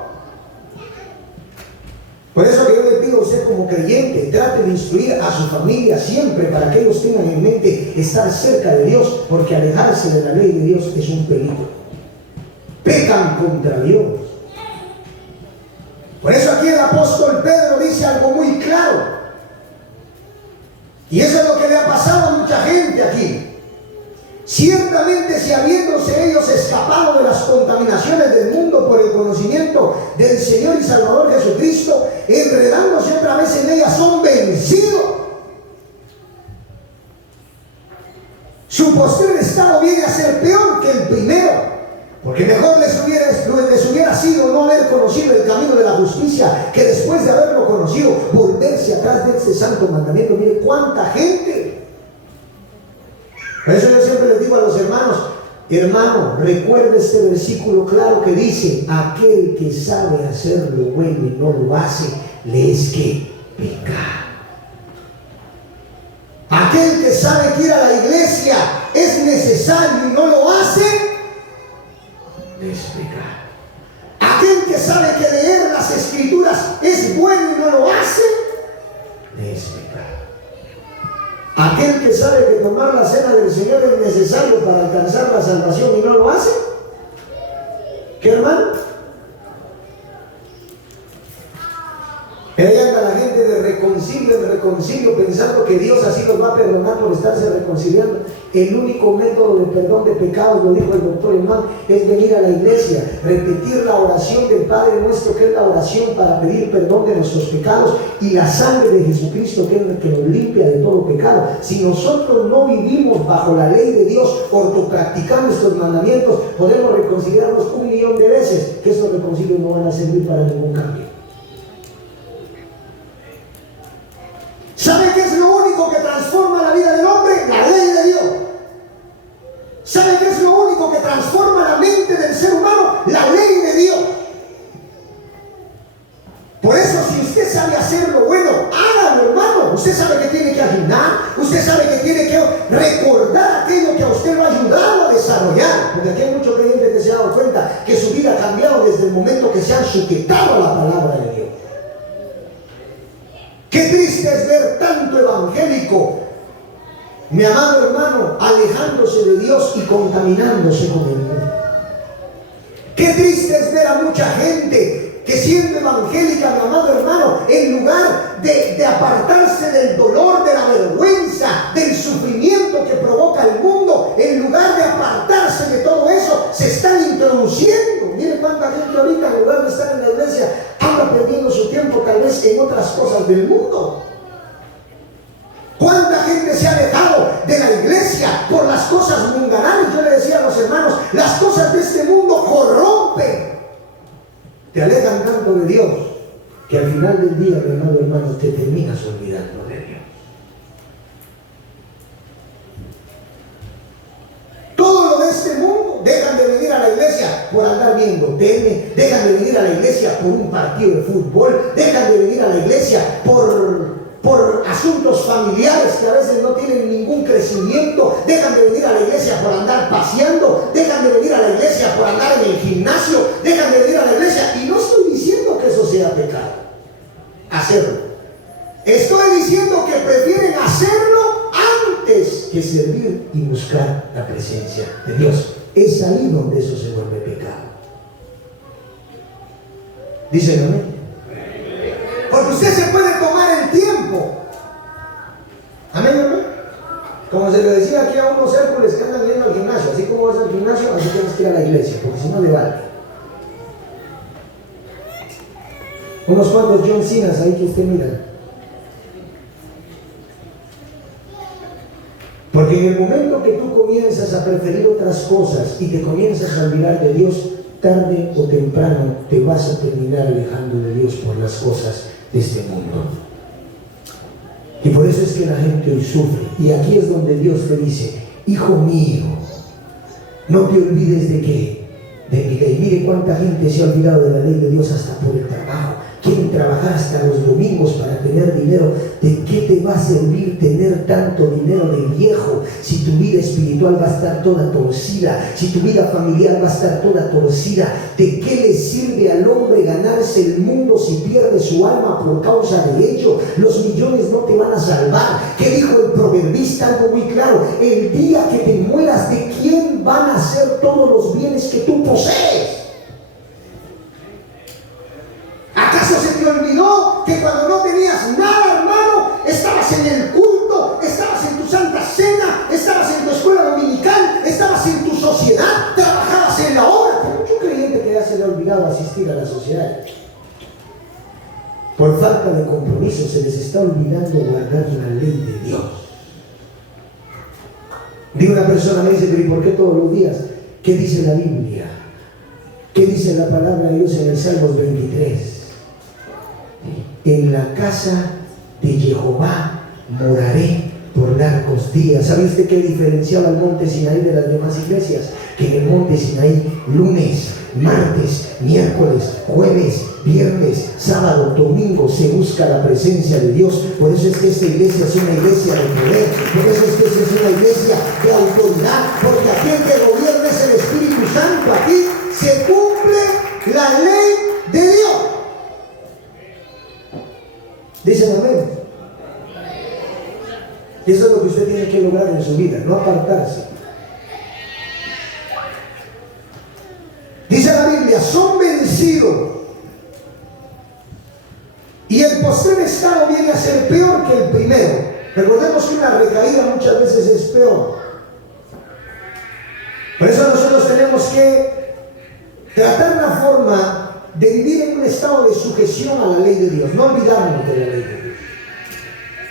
Por eso que yo le pido a usted, como creyente, trate de instruir a su familia siempre, para que ellos tengan en mente estar cerca de Dios, porque alejarse de la ley de Dios es un peligro. Pecan contra Dios. Por eso aquí el apóstol Pedro dice algo muy claro, y eso es lo que le ha pasado a mucha gente aquí. Ciertamente, si habiéndose ellos escapado de las contaminaciones del mundo por el conocimiento del Señor y Salvador Jesucristo, enredándose otra vez en ellas, son vencidos. Su postrer estado viene a ser peor que el primero, porque mejor les hubiera sido no haber conocido el camino de la justicia, que después de haberlo conocido, volverse atrás de ese santo mandamiento. Mire cuánta gente. Por eso yo siempre les digo a los hermanos: hermano, recuerda este versículo claro que dice: aquel que sabe hacer lo bueno y no lo hace, le es que pecar. Aquel que sabe que ir a la iglesia es necesario y no lo hace, le es pecar. Aquel que sabe que leer las escrituras es bueno y no lo hace, le es pecar. Aquel que sabe que tomar la cena del Señor es necesario para alcanzar la salvación y no lo hace, ¿qué, hermano? Pero ahí anda la gente de reconcilio, pensando que Dios así los va a perdonar por estarse reconciliando. El único método de perdón de pecados, lo dijo el doctor Imán, es venir a la iglesia, repetir la oración del Padre Nuestro, que es la oración para pedir perdón de nuestros pecados, y la sangre de Jesucristo, que es la que nos limpia de todo pecado. Si nosotros no vivimos bajo la ley de Dios, practicamos estos mandamientos, podemos reconciliarnos 1.000.000 de veces, que estos reconcilios no van a servir para ningún cambio. ¿Sabe qué es lo único que transforma la vida del hombre? La ley de Dios. ¿Sabe qué es lo único que transforma la mente del ser humano? La ley de Dios. Por eso, si usted sabe hacer lo bueno, hágalo, hermano. Usted sabe que tiene que ayunar, usted sabe que tiene que recordar aquello que a usted lo ha ayudado a desarrollar. Porque aquí hay muchos creyentes que se han dado cuenta que su vida ha cambiado desde el momento que se han sujetado a la palabra de Dios. Qué triste es ver tanto evangélico, mi amado hermano, alejándose de Dios y contaminándose con el mundo. Qué triste es ver a mucha gente que que siendo evangélica, mi amado hermano, en lugar de apartarse del dolor, de la vergüenza, del sufrimiento que provoca el mundo, en lugar de apartarse de todo eso, se están introduciendo. Mire cuánta gente ahorita, en lugar de estar en la iglesia, anda perdiendo su tiempo tal vez en otras cosas del mundo. ¿Cuánta gente se ha alejado de la iglesia por las cosas mundanales? Yo le decía a los hermanos, las cosas de este mundo corrompen, te alejan tanto de Dios, que al final del día, mi amado hermano, te terminas olvidando de Dios. Todo lo de este mundo, dejan de venir a la iglesia por andar viendo tele, dejan de venir a la iglesia por un partido de fútbol, dejan de venir a la iglesia por asuntos familiares que a veces no tienen ningún crecimiento, dejan de venir a la iglesia por andar paseando, dejan de venir a la iglesia por andar en el gimnasio, dejan de venir a la iglesia. Y no estoy diciendo que eso sea pecado, hacerlo. Estoy diciendo que prefieren hacerlo antes que servir y buscar la presencia de Dios. Es ahí donde eso se vuelve pecado. Dicen amén. Porque usted se puede tomar el tiempo. Amén, amén. Como se le decía aquí a unos Hércules que andan yendo al gimnasio, así como vas al gimnasio, así tienes que ir a la iglesia, porque si no le vale. Unos cuantos John Cenas ahí que usted mira. Porque en el momento que tú comienzas a preferir otras cosas y te comienzas a olvidar de Dios, tarde o temprano te vas a terminar alejando de Dios por las cosas de este mundo. Y por eso es que la gente hoy sufre. Y aquí es donde Dios te dice: hijo mío, no te olvides de qué, de mi ley. Mire cuánta gente se ha olvidado de la ley de Dios hasta por el trabajo. Quieren trabajar hasta los domingos para tener dinero. ¿De qué te va a servir tener tanto dinero de viejo si tu vida espiritual va a estar toda torcida? Si tu vida familiar va a estar toda torcida. ¿De qué le sirve al hombre ganarse el mundo si pierde su alma por causa de ello? Los millones no te van a salvar. ¿Qué dijo el proverbista? Algo muy claro: el día que te mueras, ¿de quién van a ser todos los bienes que tú posees? ¿Acaso se te olvidó que cuando no tenías nada, hermano, estabas en el culto, estabas en tu santa cena, estabas en tu escuela dominical, estabas en tu sociedad, trabajabas en la obra? Hay mucho creyente que ya se le ha olvidado asistir a la sociedad. Por falta de compromiso se les está olvidando guardar la ley de Dios. Digo, una persona me dice: pero ¿y por qué todos los días? ¿Qué dice la Biblia? ¿Qué dice la palabra de Dios en el Salmos 23? En la casa de Jehová moraré por largos días. ¿Sabe usted qué diferenciaba al monte Sinaí de las demás iglesias? Que en el monte Sinaí, lunes, martes, miércoles, jueves, viernes, sábado, domingo, se busca la presencia de Dios. Por eso es que esta iglesia es una iglesia de poder. Por eso es que esta es una iglesia de autoridad. Porque aquí el que gobierna es el Espíritu Santo. Aquí se cumple la ley de Dios. Dicen amén. Y eso es lo que usted tiene que lograr en su vida, no apartarse. Dice la Biblia: son vencidos. Y el postrer estado viene a ser peor que el primero. Recordemos que una recaída muchas veces es peor. Por eso nosotros tenemos que tratar una forma de vivir en un estado de sujeción a la ley de Dios, no olvidarnos de la ley de Dios.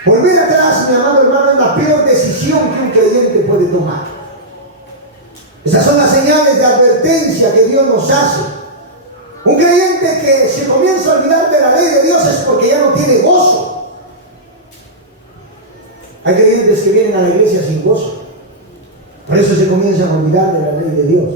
Volver atrás, mi amado hermano, es la peor decisión que un creyente puede tomar. Esas son las señales de advertencia que Dios nos hace. Un creyente que se comienza a olvidar de la ley de Dios es porque ya no tiene gozo. Hay creyentes que vienen a la iglesia sin gozo. Por eso se comienzan a olvidar de la ley de Dios.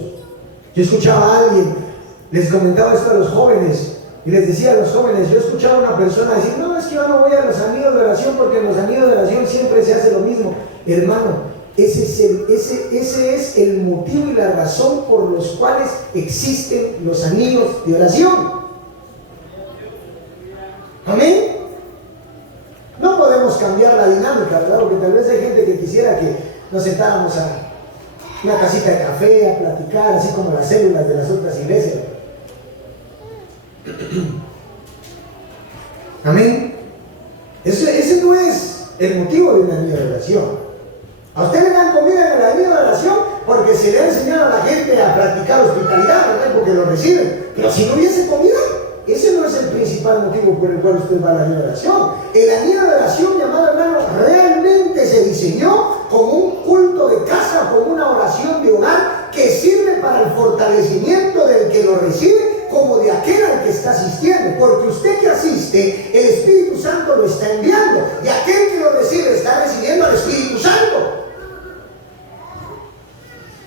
Yo escuchaba a alguien, les comentaba esto a los jóvenes, y les decía a los jóvenes, yo escuchaba a una persona decir: no, es que yo no voy a los anillos de oración porque en los anillos de oración siempre se hace lo mismo. Hermano, ese es el motivo y la razón por los cuales existen los anillos de oración. Amén. No podemos cambiar la dinámica, claro, que tal vez hay gente que quisiera que nos sentáramos a una casita de café a platicar, así como las células de las otras iglesias. Amén. Ese no es el motivo de una vida de oración. A usted le dan comida en la vida de oración porque se le ha enseñado a la gente a practicar hospitalidad, ¿verdad? Porque lo reciben. Pero si no hubiese comida, ese no es el principal motivo por el cual usted va a la vida de oración. El anillo de oración, mi amado hermano, realmente se diseñó como un culto de casa, como una oración de hogar que sirve para el fortalecimiento del que lo recibe como de aquel al que está asistiendo. Porque usted que asiste, el Espíritu Santo lo está enviando, y aquel que lo recibe está recibiendo al Espíritu Santo.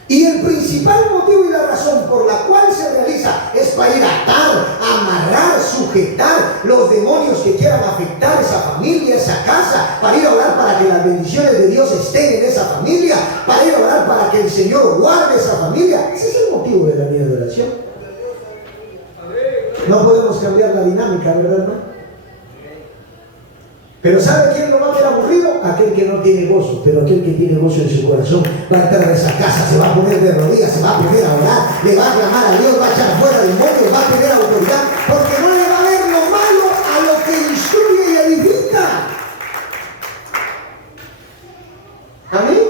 Y el principal motivo y la razón por la cual se realiza es para ir a atar, amarrar, sujetar los demonios que quieran afectar esa familia, esa casa, para ir a orar para que las bendiciones de Dios estén en esa familia, para ir a orar para que el Señor guarde esa familia. Ese es el motivo de la vida de oración. No podemos cambiar la dinámica, ¿verdad, hermano? Pero ¿sabe quién lo va a ver aburrido? Aquel que no tiene gozo. Pero aquel que tiene gozo en su corazón va a entrar a esa casa, se va a poner de rodillas, se va a poner a orar, le va a clamar a Dios, va a echar fuera demonios, va a tener autoridad, porque no le va a ver lo malo a lo que instruye y edifica. Amén.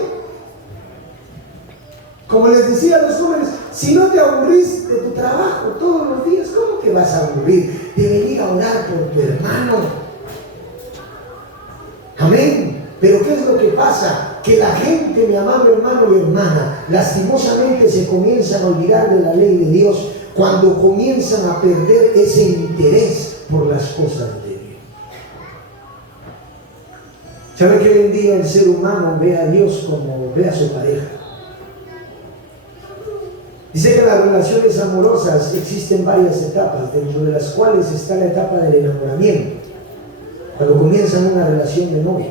Como les decía a los jóvenes, si no te aburrís de tu trabajo todos los días, ¿cómo te vas a aburrir de venir a orar por tu hermano? Amén. Pero ¿qué es lo que pasa? Que la gente, mi amado hermano y hermana, lastimosamente se comienzan a olvidar de la ley de Dios cuando comienzan a perder ese interés por las cosas de Dios. ¿Sabe que hoy en día el ser humano ve a Dios como ve a su pareja? Dice que las relaciones amorosas existen varias etapas, dentro de las cuales está la etapa del enamoramiento, cuando comienzan una relación de novia.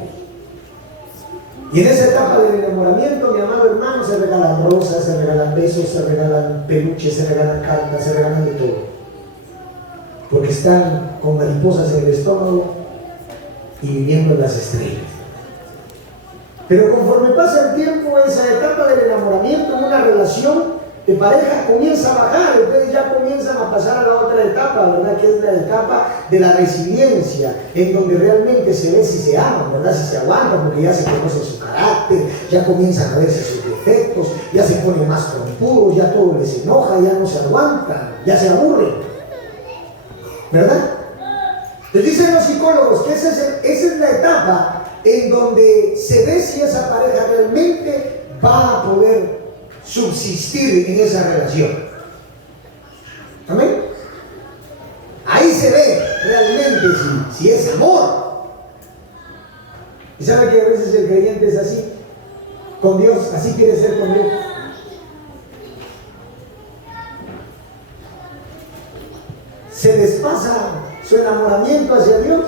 Y en esa etapa del enamoramiento, mi amado hermano, se regalan rosas, se regalan besos, se regalan peluches, se regalan cartas, se regalan de todo. Porque están con mariposas en el estómago y viviendo en las estrellas. Pero conforme pasa el tiempo, esa etapa del enamoramiento en una relación de pareja comienza a bajar, entonces ya comienzan a pasar a la otra etapa, ¿verdad? Que es la etapa de la resiliencia, en donde realmente se ve si se aman, ¿verdad? Si se aguantan, porque ya se conoce su carácter, ya comienzan a verse sus defectos, ya se ponen más trompudos, ya todo les enoja, ya no se aguantan, ya se aburren, ¿verdad? Les dicen los psicólogos que esa es la etapa en donde se ve si esa pareja realmente va a poder subsistir en esa relación. Amén. Ahí se ve realmente si es amor. Y sabe que a veces el creyente es así con Dios, así quiere ser con Dios. Se les pasa su enamoramiento hacia Dios.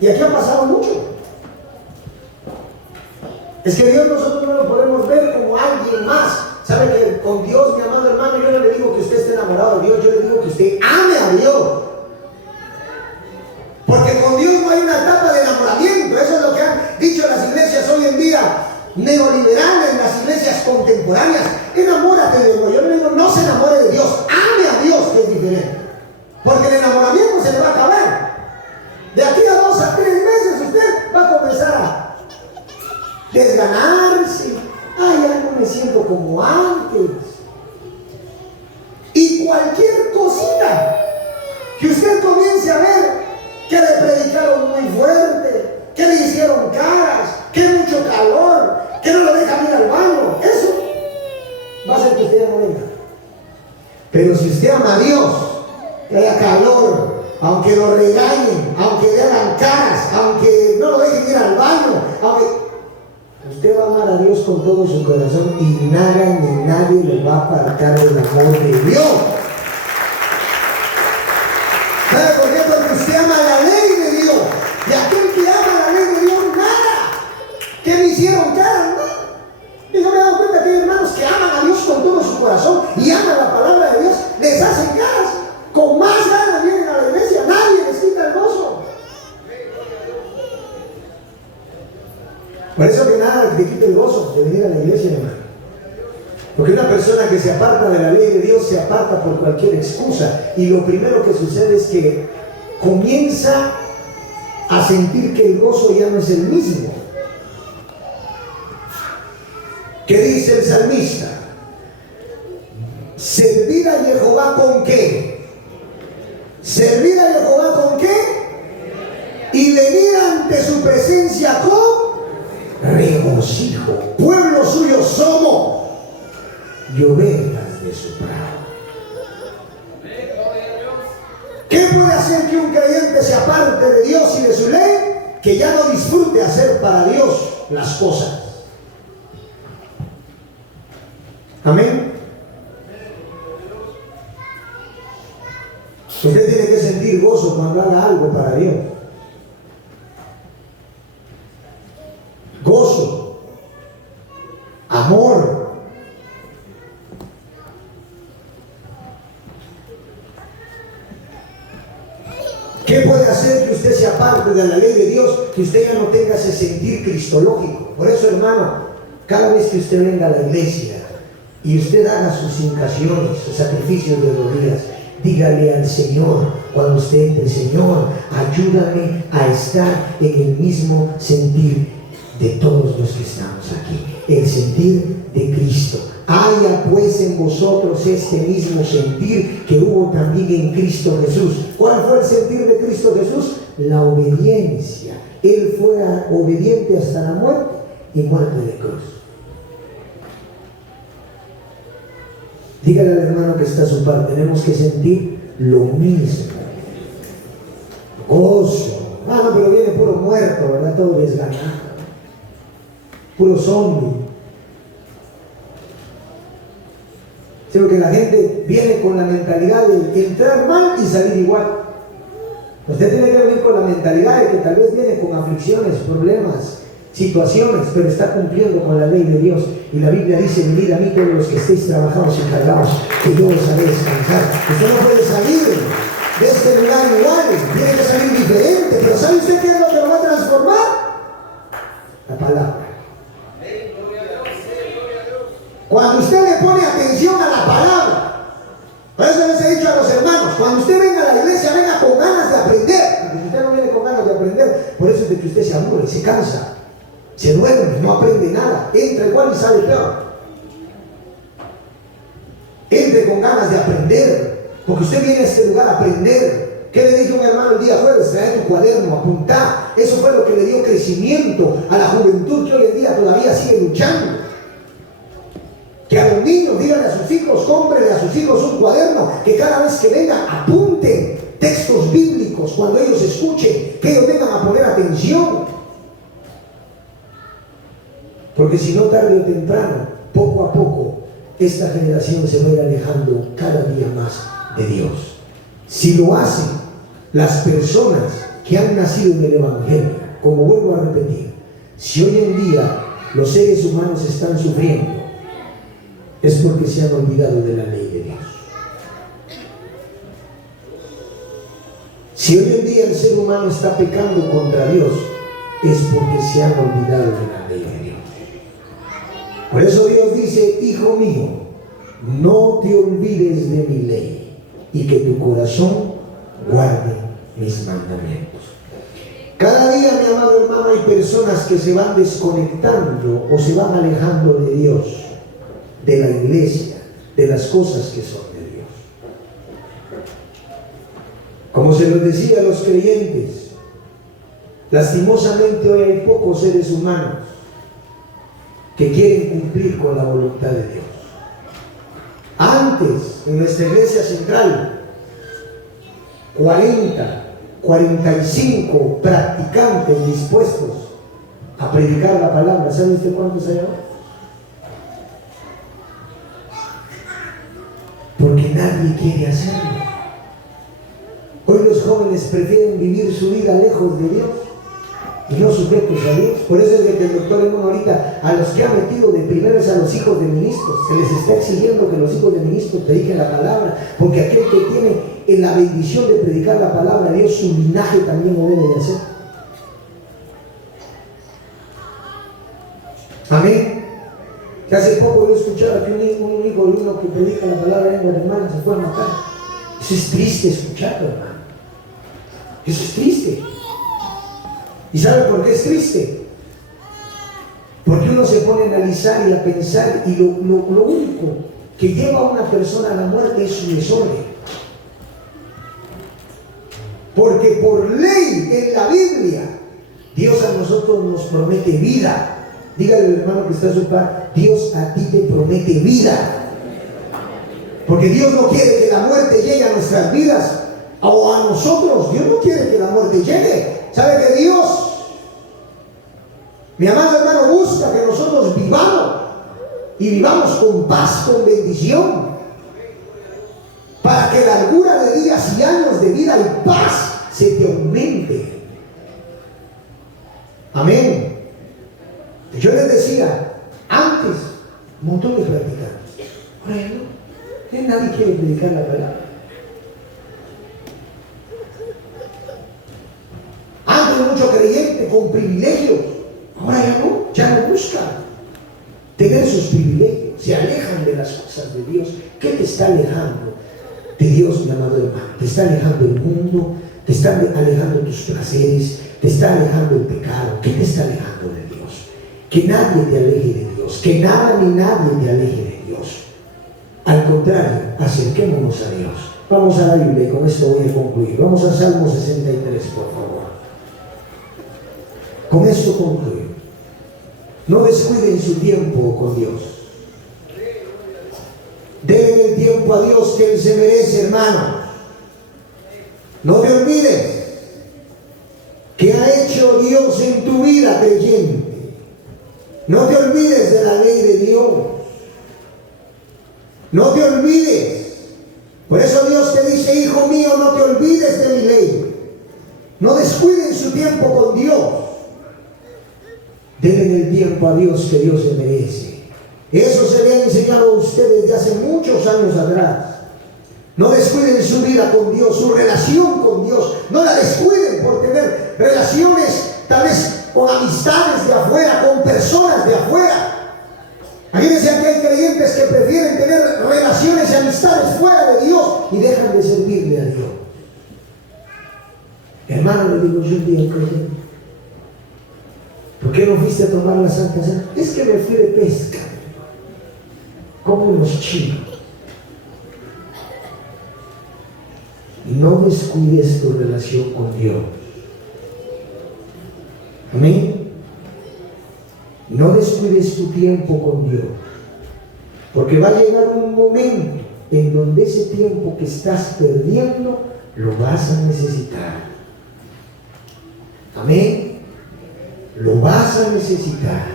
Y aquí ha pasado mucho. Es que Dios nosotros no lo podemos ver como alguien más. ¿Sabe que con Dios, mi amado hermano, yo no le digo que usted esté enamorado de Dios, yo le digo que usted ame a Dios? Porque con Dios no hay una etapa de enamoramiento. Eso es lo que han dicho las iglesias hoy en día neoliberales, las iglesias contemporáneas. Enamórate de Dios. Yo le digo, no se enamore de Dios, ame a Dios, que es diferente. Porque el enamoramiento se le va a acabar. De aquí a 2 a 3 meses usted va a comenzar a desganarse. Ay, ya no me siento como antes. Y cualquier cosita que usted comience a ver, que le predicaron muy fuerte, que le hicieron caras, que mucho calor, que no lo dejan ir al baño, eso va a hacer que usted ya no venga. Pero si usted ama a Dios, que haya calor, aunque lo regañen, aunque le hagan caras, aunque no lo dejen ir al baño, usted va a amar a Dios con todo su corazón y nada ni nadie le va a apartar el amor de Dios. ¿Sabe por qué? Porque usted ama la ley de Dios. Y aquel que ama la ley de Dios, nada. ¿Qué me hicieron caras? No. Y yo me he dado cuenta que hay hermanos que aman a Dios con todo su corazón y aman la palabra de Dios, les hacen caras. Con más ganas vienen a la iglesia, nadie les quita el gozo. Por eso que nada te quite el gozo de venir a la iglesia, hermano. Porque una persona que se aparta de la ley de Dios se aparta por cualquier excusa. Y lo primero que sucede es que comienza a sentir que el gozo ya no es el mismo. ¿Qué dice el salmista? ¿Servir a Jehová con qué? ¿Servir a Jehová con qué? Y venir ante su presencia con regocijo. Pueblo suyo somos y ovejas de su prado. ¿Qué puede hacer que un creyente se aparte de Dios y de su ley? Que ya no disfrute hacer para Dios las cosas. Amén. Usted tiene que sentir gozo cuando haga algo para Dios. Gozo, amor. ¿Qué puede hacer que usted se aparte de la ley de Dios? Que usted ya no tenga ese sentir cristológico. Por eso, hermano, cada vez que usted venga a la iglesia y usted haga sus invocaciones, sus sacrificios de rodillas, dígale al Señor cuando usted entre: Señor, ayúdame a estar en el mismo sentir de todos los que estamos aquí, el sentir de Cristo. Haya pues en vosotros este mismo sentir que hubo también en Cristo Jesús. ¿Cuál fue el sentir de Cristo Jesús? La obediencia. Él fue obediente hasta la muerte y muerte de cruz. Dígale al hermano que está a su par: tenemos que sentir lo mismo. Gozo. Ah, no, pero viene puro muerto, ¿verdad? Todo desganado. Puro zombie. Sino que la gente viene con la mentalidad de entrar mal y salir igual. Usted tiene que venir con la mentalidad de que tal vez viene con aflicciones, problemas, situaciones, pero está cumpliendo con la ley de Dios. Y la Biblia dice: venid a mí todos los que estéis trabajados y cargados, que yo os haré descansar. Usted no puede salir de este lugar igual, tiene que salir diferente. Pero ¿sabe usted qué es lo que lo va a transformar? La palabra. Cuando usted le pone atención a la palabra. Por eso les he dicho a los hermanos: cuando usted venga a la iglesia, venga con ganas de aprender. Porque si usted no viene con ganas de aprender, por eso es de que usted se aburre, se cansa, se duerme, no aprende nada, entra igual y sale peor. Entre con ganas de aprender, porque usted viene a este lugar a aprender. ¿Qué le dije a un hermano el día jueves? Trae tu cuaderno, apuntá. Eso fue lo que le dio crecimiento a la juventud que hoy en día todavía sigue luchando. Que a los niños, díganle a sus hijos, cómprenle a sus hijos un cuaderno, que cada vez que vengan apunten textos bíblicos cuando ellos escuchen, que ellos vengan a poner atención. Porque si no, tarde o temprano, poco a poco, esta generación se va a ir alejando cada día más de Dios. Si lo hacen las personas que han nacido en el Evangelio, como vuelvo a repetir, si hoy en día los seres humanos están sufriendo, es porque se han olvidado de la ley de Dios. Si hoy en día el ser humano está pecando contra Dios, es porque se han olvidado de la ley de Dios. Por eso Dios dice: hijo mío, no te olvides de mi ley, y que tu corazón guarde mis mandamientos. Cada día, mi amado hermano, hay personas que se van desconectando o se van alejando de Dios, de la iglesia, de las cosas que son de Dios. Como se los decía a los creyentes, lastimosamente hoy hay pocos seres humanos que quieren cumplir con la voluntad de Dios. Antes, en nuestra iglesia central, 45 practicantes dispuestos a predicar la palabra. ¿Sabe usted cuántos hay ahora? Porque nadie quiere hacerlo. Hoy los jóvenes prefieren vivir su vida lejos de Dios y no sujetos a Dios. Por eso es de que el doctor Emón ahorita, a los que ha metido de primeros a los hijos de ministros, se les está exigiendo que los hijos de ministros prediquen la palabra, porque aquel que tiene la bendición de predicar la palabra de Dios, su linaje también lo debe de hacer. Amén. Hace poco yo escuchaba que un hijo de uno que predica la palabra en Guatemala se fue a matar. Eso es triste escucharlo, hermano. Eso es triste. ¿Y sabe por qué es triste? Porque uno se pone a analizar y a pensar, y lo único que lleva a una persona a la muerte es su desorden. Porque por ley en la Biblia, Dios a nosotros nos promete vida. Dígale al hermano que está a su par, Dios a ti te promete vida. Porque Dios no quiere que la muerte llegue a nuestras vidas o a nosotros. Dios no quiere que la muerte llegue. ¿Sabe que Dios, mi amado hermano, busca que nosotros vivamos y vivamos con paz, con bendición, para que la largura de días y años de vida y paz se te aumente? Amén. Yo les decía, antes, un montón de predicantes. Ahora ya no, nadie quiere predicar la palabra. Antes mucho creyente con privilegios. Ahora ya no buscan tener sus privilegios. Se alejan de las cosas de Dios. ¿Qué te está alejando de Dios, mi amado hermano? Te está alejando el mundo, te está alejando tus placeres, te está alejando el pecado. ¿Qué te está alejando de Dios? Que nadie te aleje de Dios, que nada ni nadie te aleje de Dios. Al contrario, acerquémonos a Dios. Vamos a la Biblia y con esto voy a concluir. Vamos a Salmo 63, por favor. Con esto concluyo. No descuiden su tiempo con Dios. Den el tiempo a Dios que Él se merece, hermano. No te olvides que ha hecho Dios en tu vida, creyente. No te olvides de la ley de Dios. No te olvides. Por eso Dios te dice, hijo mío, no te olvides de mi ley. No descuiden su tiempo con Dios. Denle el tiempo a Dios que Dios se merece. Eso se le ha enseñado a ustedes desde hace muchos años atrás. No descuiden su vida con Dios, su relación con Dios. No la descuiden por tener relaciones tal vez con amistades de afuera, con personas de afuera. Aquí decían que hay creyentes que prefieren tener relaciones y amistades fuera de Dios y dejan de servirle a Dios. Hermano, le digo yo un día, ¿por qué no fuiste a tomar la Santa Cena? Es que me fui de pesca, como los chinos. No descuides tu relación con Dios. Amén. No descuides tu tiempo con Dios, porque va a llegar un momento en donde ese tiempo que estás perdiendo lo vas a necesitar. Amén. Lo vas a necesitar.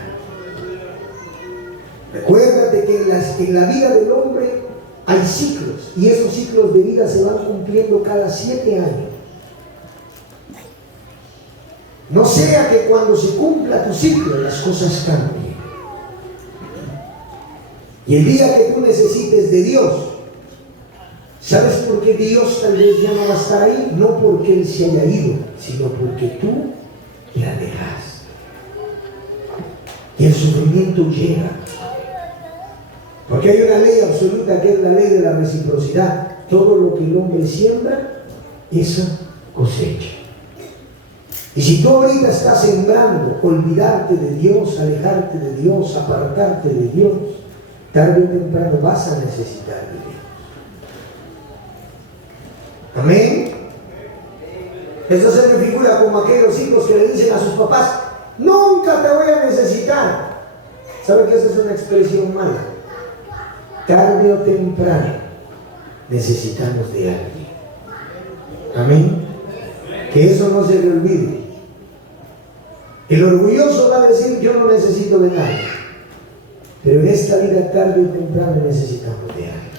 Recuérdate que en la vida del hombre hay ciclos, y esos ciclos de vida se van cumpliendo cada 7 años. No sea que cuando se cumpla tu ciclo las cosas cambien. Y el día que tú necesites de Dios, ¿sabes por qué Dios tal vez ya no va a estar ahí? No porque Él se haya ido, sino porque tú la dejaste. Y el sufrimiento llega. Porque hay una ley absoluta que es la ley de la reciprocidad. Todo lo que el hombre siembra, eso cosecha. Y si tú ahorita estás sembrando olvidarte de Dios, alejarte de Dios, apartarte de Dios, tarde o temprano vas a necesitar de Dios. Amén. Eso se me figura como aquellos hijos que le dicen a sus papás, nunca te voy a necesitar. ¿Sabe que esa es una expresión mala? Tarde o temprano necesitamos de alguien. Amén. Que eso no se le olvide. El orgulloso va a decir, yo no necesito de nadie. Pero en esta vida, tarde o temprano, necesitamos de alguien.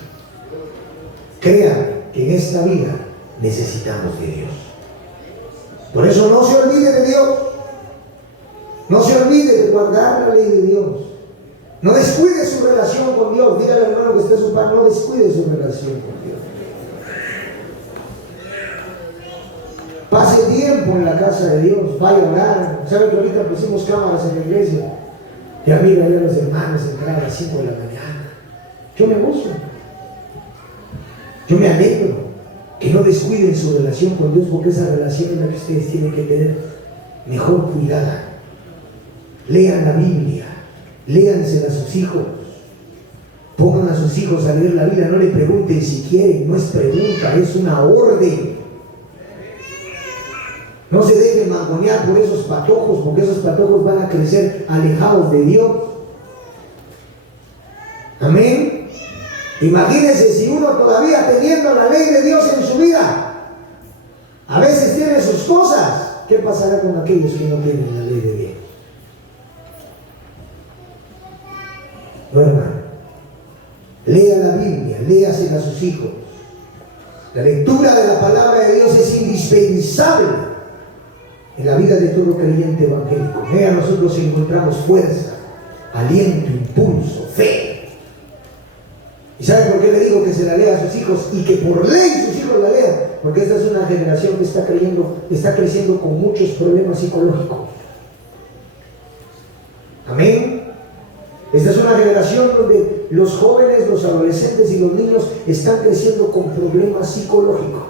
Créanme que en esta vida necesitamos de Dios. Por eso no se olvide de Dios. No se olvide de guardar la ley de Dios. No descuide su relación con Dios. Dígale al hermano que esté a su par, no descuide su relación con Dios. Pase tiempo en la casa de Dios, vaya a orar. ¿Saben que ahorita pusimos cámaras en la iglesia? Ya mira a los hermanos entrar a las 5 de la mañana. Yo me gozo. Yo me alegro que no descuiden su relación con Dios, porque esa relación es la que ustedes tienen que tener mejor cuidada. Lean la Biblia, léansela a sus hijos, pongan a sus hijos a leer la Biblia, no le pregunten si quieren, no es pregunta, es una orden. No se dejen mangonear por esos patojos, porque esos patojos van a crecer alejados de Dios. Amén. Imagínense si uno todavía teniendo la ley de Dios en su vida, a veces tiene sus cosas, ¿qué pasará con aquellos que no tienen la ley de Dios? No, hermano. Lea la Biblia, léasela a sus hijos. La lectura de la palabra de Dios es indispensable en la vida de todo creyente evangélico. En nosotros encontramos fuerza, aliento, impulso, fe. ¿Y saben por qué le digo que se la lea a sus hijos y que por ley sus hijos la lean? Porque esta es una generación que está creciendo con muchos problemas psicológicos. Amén. Esta es una generación donde los jóvenes, los adolescentes y los niños están creciendo con problemas psicológicos.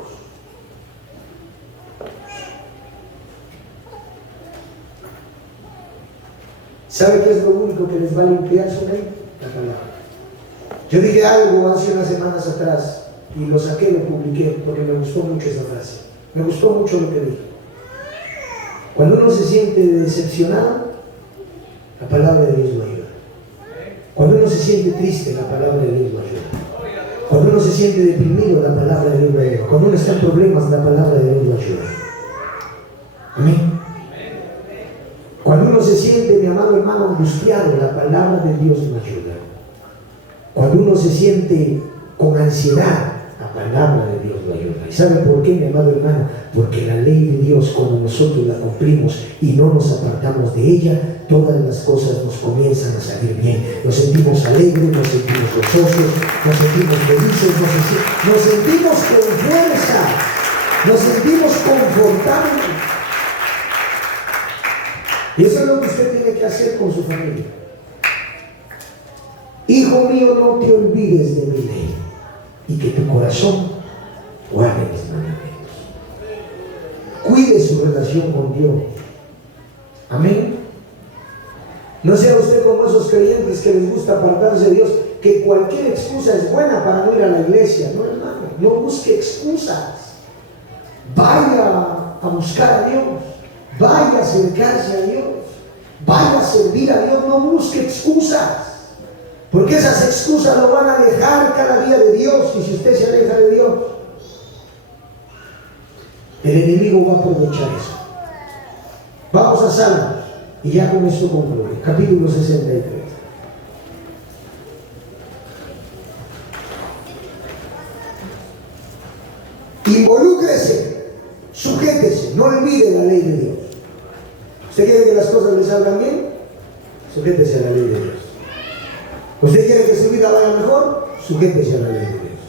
¿Sabe qué es lo único que les va a limpiar su mente? La palabra. Yo dije algo hace unas semanas atrás y lo saqué, lo publiqué porque me gustó mucho esa frase. Me gustó mucho lo que dije. Cuando uno se siente decepcionado, la palabra de Dios lo ayuda. Cuando uno se siente triste, la palabra de Dios lo ayuda. Cuando uno se siente deprimido, la palabra de Dios lo ayuda. Cuando uno está en problemas, la palabra de Dios lo ayuda. Amén. Cuando uno se siente, mi amado hermano, angustiado, la palabra de Dios lo ayuda. Cuando uno se siente con ansiedad, la palabra de Dios lo ayuda. ¿Y sabe por qué, mi amado hermano? Porque la ley de Dios, cuando nosotros la cumplimos y no nos apartamos de ella, todas las cosas nos comienzan a salir bien. Nos sentimos alegres, nos sentimos gozosos, nos sentimos felices, nos sentimos con fuerza, nos sentimos confortables. Y eso es lo que usted tiene que hacer con su familia. Hijo mío, no te olvides de mi ley y que tu corazón guarde mis mandamientos. Cuide su relación con Dios. Amén. No sea usted como esos creyentes que les gusta apartarse de Dios, que cualquier excusa es buena para no ir a la iglesia. No, hermano, no busque excusas. Vaya a buscar a Dios, vaya a acercarse a Dios, vaya a servir a Dios. No busque excusas, porque esas excusas lo van a alejar cada día de Dios. Y si usted se aleja de Dios, el enemigo va a aprovechar eso. Vamos a Salmos, y ya con esto concluye. Capítulo 63. Involúcrese, sujétese, no olvide la ley de Dios. ¿Usted quiere que las cosas le salgan bien? Sujétese a la ley de Dios. ¿Usted quiere que su vida vaya mejor? Sujétese a la ley de Dios.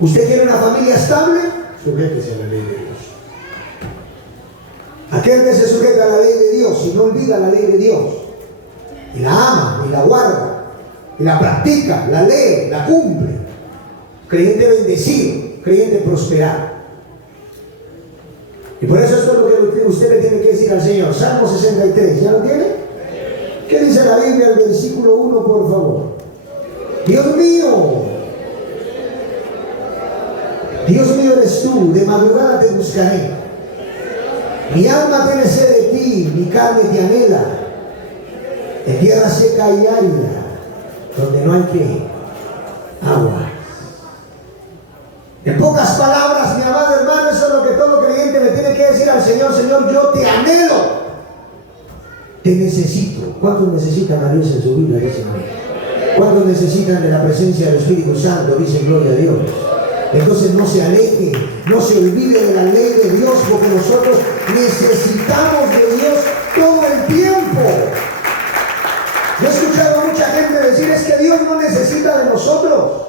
¿Usted quiere una familia estable? Sujétese a la ley de Dios. Aquel que se sujeta a la ley de Dios y no olvida la ley de Dios, y la ama, y la guarda, y la practica, la lee, la cumple, creyente bendecido, creyente prosperado. Y por eso esto es lo que usted le tiene que decir al Señor. Salmo 63, ¿ya lo tiene? ¿Qué dice la Biblia, el versículo 1, por favor? Dios mío eres tú, de madrugada te buscaré. Mi alma tiene sed de ti, mi carne te anhela, en tierra seca y árida, donde no hay que agua. En pocas palabras, mi amado hermano, eso es lo que todo creyente le tiene que decir al Señor. Señor, yo te anhelo, te necesito. ¿Cuántos necesitan a Dios en su vida? ¿Cuántos necesitan de la presencia del Espíritu Santo? Dicen gloria a Dios. Entonces no se aleje, no se olvide de la ley de Dios, porque nosotros necesitamos de Dios todo el tiempo. Yo he escuchado a mucha gente decir, es que Dios no necesita de nosotros.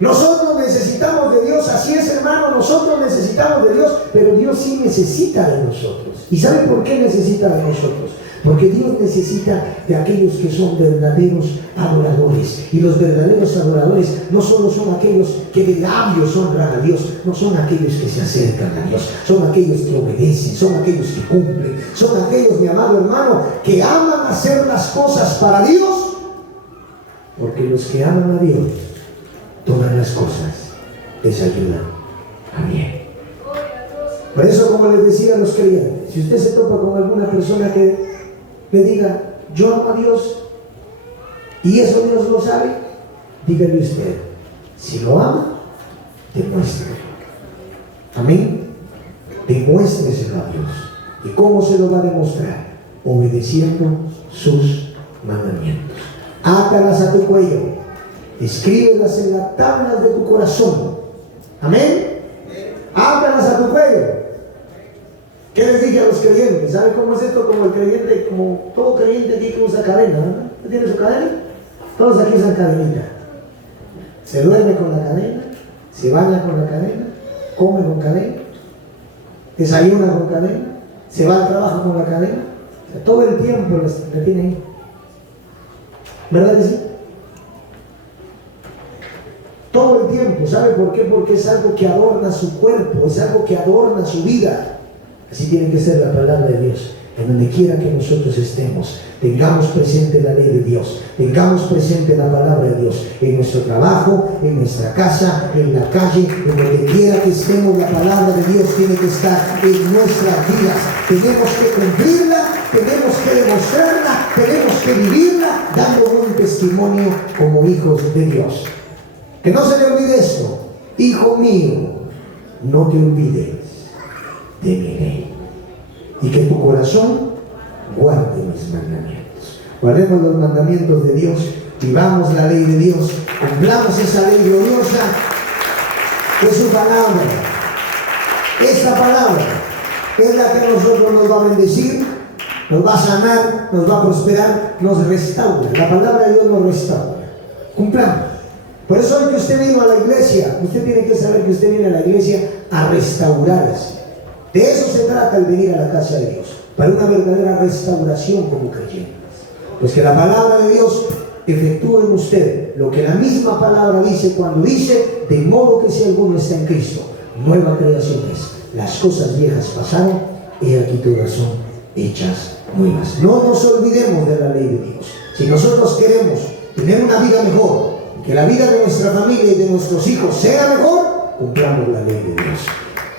Nosotros necesitamos de Dios. Así es, hermano, nosotros necesitamos de Dios, pero Dios sí necesita de nosotros. ¿Y sabe por qué necesita de nosotros? Porque Dios necesita de aquellos que son verdaderos adoradores. Y los verdaderos adoradores no solo son aquellos que de labios honran a Dios, no son aquellos que se acercan a Dios, son aquellos que obedecen, son aquellos que cumplen, son aquellos, mi amado hermano, que aman hacer las cosas para Dios. Porque los que aman a Dios, todas las cosas les ayudan a bien. Por eso, como les decía a los creyentes, si usted se topa con alguna persona que le diga, yo amo a Dios, y eso Dios lo sabe, dígale usted, si lo ama, demuéstrelo. Amén. Demuéstreselo a Dios. ¿Y cómo se lo va a demostrar? Obedeciendo sus mandamientos. Átalas a tu cuello, escríbelas en las tablas de tu corazón. Amén. Átalas a tu cuello. ¿Qué les dije a los creyentes? ¿Sabe cómo es esto? Como el creyente, como todo creyente aquí que usa cadena, ¿no? ¿Usted tiene su cadena? Todos aquí usan cadenita. Se duerme con la cadena, se baña con la cadena, come con cadena, desayuna con cadena, se va al trabajo con la cadena. O sea, todo el tiempo le tiene ahí. ¿Verdad que sí? Todo el tiempo. ¿Sabe por qué? Porque es algo que adorna su cuerpo, es algo que adorna su vida. Así tiene que ser la palabra de Dios. En donde quiera que nosotros estemos, tengamos presente la ley de Dios, tengamos presente la palabra de Dios, en nuestro trabajo, en nuestra casa, en la calle, en donde quiera que estemos, la palabra de Dios tiene que estar en nuestras vidas. Tenemos que cumplirla, tenemos que demostrarla, tenemos que vivirla, dando buen testimonio como hijos de Dios. Que no se le olvide esto: hijo mío, no te olvides de mi ley, y que tu corazón guarde mis mandamientos. Guardemos los mandamientos de Dios, vivamos la ley de Dios, cumplamos esa ley gloriosa de su palabra. Esta palabra es la que a nosotros nos va a bendecir, nos va a sanar, nos va a prosperar, nos restaura. La palabra de Dios nos restaura. Cumplamos. Por eso hoy que usted vino a la iglesia, usted tiene que saber que usted viene a la iglesia a restaurarse. De eso se trata el venir a la casa de Dios, para una verdadera restauración como creyentes. Pues que la palabra de Dios efectúe en usted lo que la misma palabra dice cuando dice: de modo que si alguno está en Cristo, nueva creación es. Las cosas viejas pasaron, y aquí todas son hechas nuevas. No nos olvidemos de la ley de Dios. Si nosotros queremos tener una vida mejor, que la vida de nuestra familia y de nuestros hijos sea mejor, cumplamos la ley de Dios.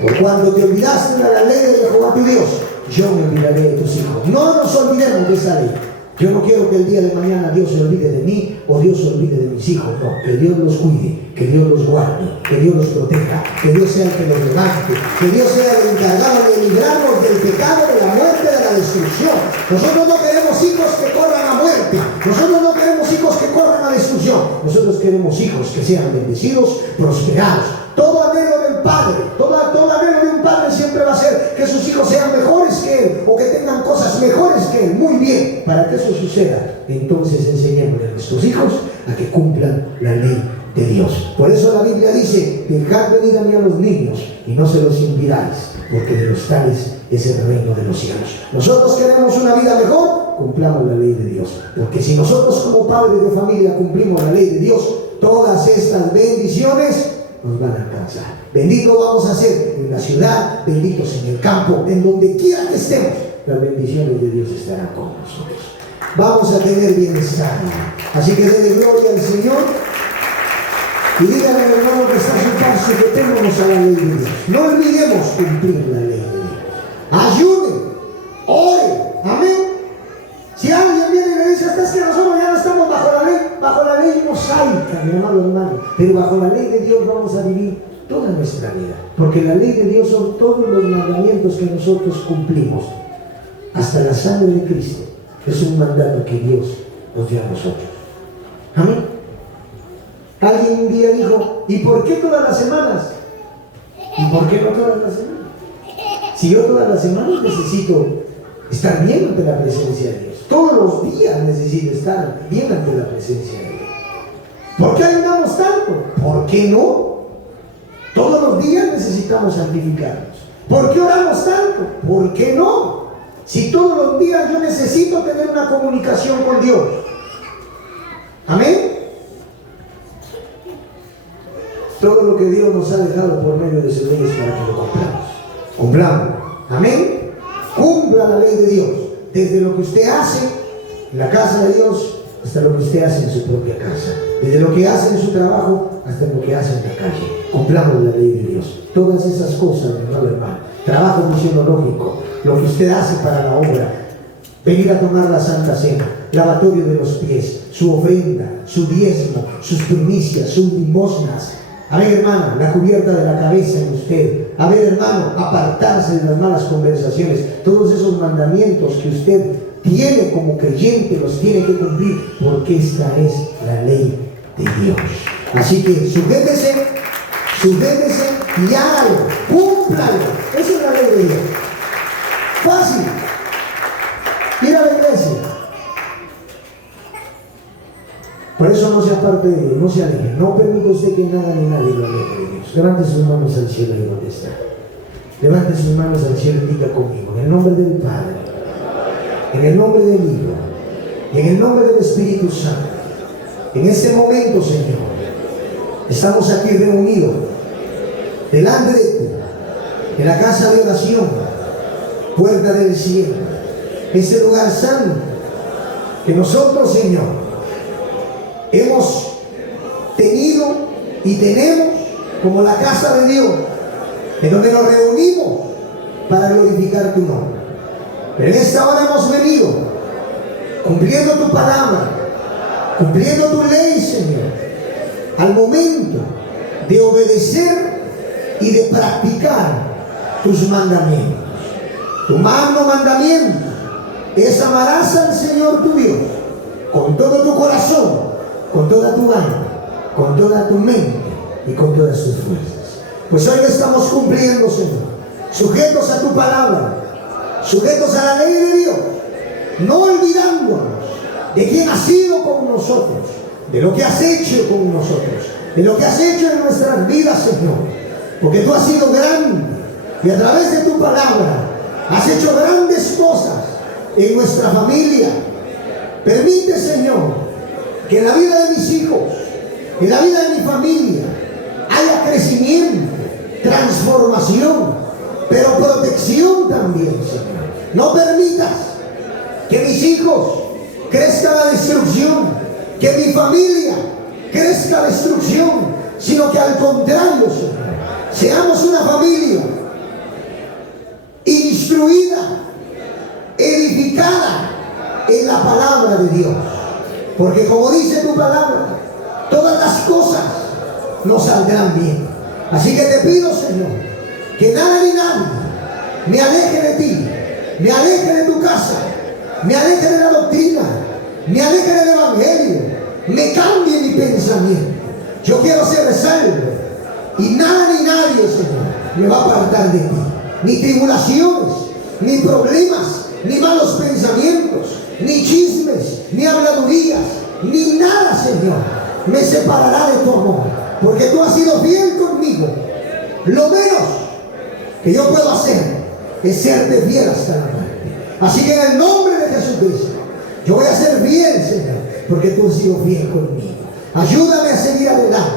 Por cuando te olvidaste de la ley de Jehová tu Dios, yo me olvidaré de tus hijos. No nos olvidemos de esa ley. Yo no quiero que el día de mañana Dios se olvide de mí o Dios se olvide de mis hijos. No, que Dios los cuide, que Dios los guarde, que Dios los proteja, que Dios sea el que los levante, que Dios sea el encargado de librarnos del pecado, de la muerte, de la destrucción. Nosotros no queremos hijos que corran a muerte. Nosotros no queremos hijos que corran a destrucción. Nosotros queremos hijos que sean bendecidos, prosperados. Todo anhelo del padre, todo anhelo de un padre siempre va a ser que sus hijos sean mejores que él o que tengan cosas mejores que él. Muy bien, para que eso suceda, entonces enseñémosle a nuestros hijos a que cumplan la ley de Dios. Por eso la Biblia dice: dejad venir a mí a los niños y no se los impidáis, porque de los tales es el reino de los cielos. Nosotros queremos una vida mejor, cumplamos la ley de Dios, porque si nosotros como padres de familia cumplimos la ley de Dios, todas estas bendiciones nos van a alcanzar. Bendito vamos a ser en la ciudad, benditos en el campo, en donde quiera que estemos, las bendiciones de Dios estarán con nosotros. Vamos a tener bienestar. Así que denle gloria al Señor y díganle al hermano que está a su paso que tenemos a la ley de Dios. No olvidemos cumplir la ley de Dios. Ayude, ore, amén. Si alguien viene y le dice: es que nosotros ya no estamos bajo la ley mosaica, mi amado hermano, pero bajo la ley de Dios vamos a vivir toda nuestra vida, porque la ley de Dios son todos los mandamientos que nosotros cumplimos, hasta la sangre de Cristo. Es un mandato que Dios nos dio a nosotros. Amén. Alguien un día dijo: ¿y por qué todas las semanas? ¿Y por qué no todas las semanas? Si yo todas las semanas necesito estar bien ante la presencia de Dios, todos los días necesito estar bien ante la presencia de Dios. ¿Por qué ayunamos tanto? ¿Por qué no? Todos los días necesitamos santificarnos. ¿Por qué oramos tanto? ¿Por qué no? Si todos los días yo necesito tener una comunicación con Dios. Amén. Todo lo que Dios nos ha dejado por medio de sus leyes para que lo cumplamos. Cumplamos. Amén. Cumpla la ley de Dios. Desde lo que usted hace en la casa de Dios hasta lo que usted hace en su propia casa. Desde lo que hace en su trabajo hasta lo que hace en la calle. Cumplamos la ley de Dios. Todas esas cosas, hermano. Trabajo misionológico, lo que usted hace para la obra, venir a tomar la Santa Cena, lavatorio de los pies, su ofrenda, su diezmo, sus primicias, sus limosnas. A ver, hermano, la cubierta de la cabeza en usted. A ver, hermano, apartarse de las malas conversaciones. Todos esos mandamientos que usted tiene como creyente los tiene que cumplir, porque esta es la ley de Dios. Así que sujétese y hágalo, cúmplalo. Esa es la ley de Dios. Fácil. Ir a la iglesia. Por eso no se aparte de Dios, no se aleje. No permita usted que nada ni nadie lo aleje de Dios. Levante sus manos al cielo y donde está. Levante sus manos al cielo y diga conmigo, en el nombre del Padre, en el nombre del Hijo, y en el nombre del Espíritu Santo. En este momento, Señor, estamos aquí reunidos delante de ti, en la casa de oración, puerta del cielo, ese lugar santo que nosotros, Señor, hemos tenido y tenemos como la casa de Dios, en donde nos reunimos para glorificar tu nombre. Pero en esta hora hemos venido cumpliendo tu palabra, cumpliendo tu ley, Señor, al momento de obedecer y de practicar tus mandamientos. Tu magno mandamiento es: amarás al Señor tu Dios con todo tu corazón, con toda tu alma, con toda tu mente y con todas tus fuerzas. Pues hoy lo estamos cumpliendo, Señor, sujetos a tu palabra, sujetos a la ley de Dios, no olvidándonos de quién has sido con nosotros, de lo que has hecho con nosotros, de lo que has hecho en nuestras vidas, Señor, porque tú has sido grande y a través de tu palabra has hecho grandes cosas en nuestra familia. Permite, Señor, que en la vida de mis hijos, en la vida de mi familia, haya crecimiento, transformación, pero protección también, Señor. No permitas que mis hijos crezca la destrucción, que mi familia crezca la destrucción, sino que al contrario, Señor, seamos una familia instruida, edificada en la palabra de Dios. Porque como dice tu palabra, todas las cosas nos saldrán bien. Así que te pido, Señor, que nada ni nadie me aleje de ti, me aleje de tu casa, me aleje de la doctrina, me aleje del evangelio, me cambie mi pensamiento. Yo quiero ser salvo y nada ni nadie, Señor, me va a apartar de ti. Ni tribulaciones, ni problemas, ni malos pensamientos, ni chismes, ni habladurías, ni nada, Señor, me separará de tu amor, porque tú has sido fiel conmigo. Lo menos que yo puedo hacer es serte fiel hasta la muerte. Así que en el nombre de Jesucristo, yo voy a ser fiel, Señor, porque tú has sido fiel conmigo. Ayúdame a seguir adelante,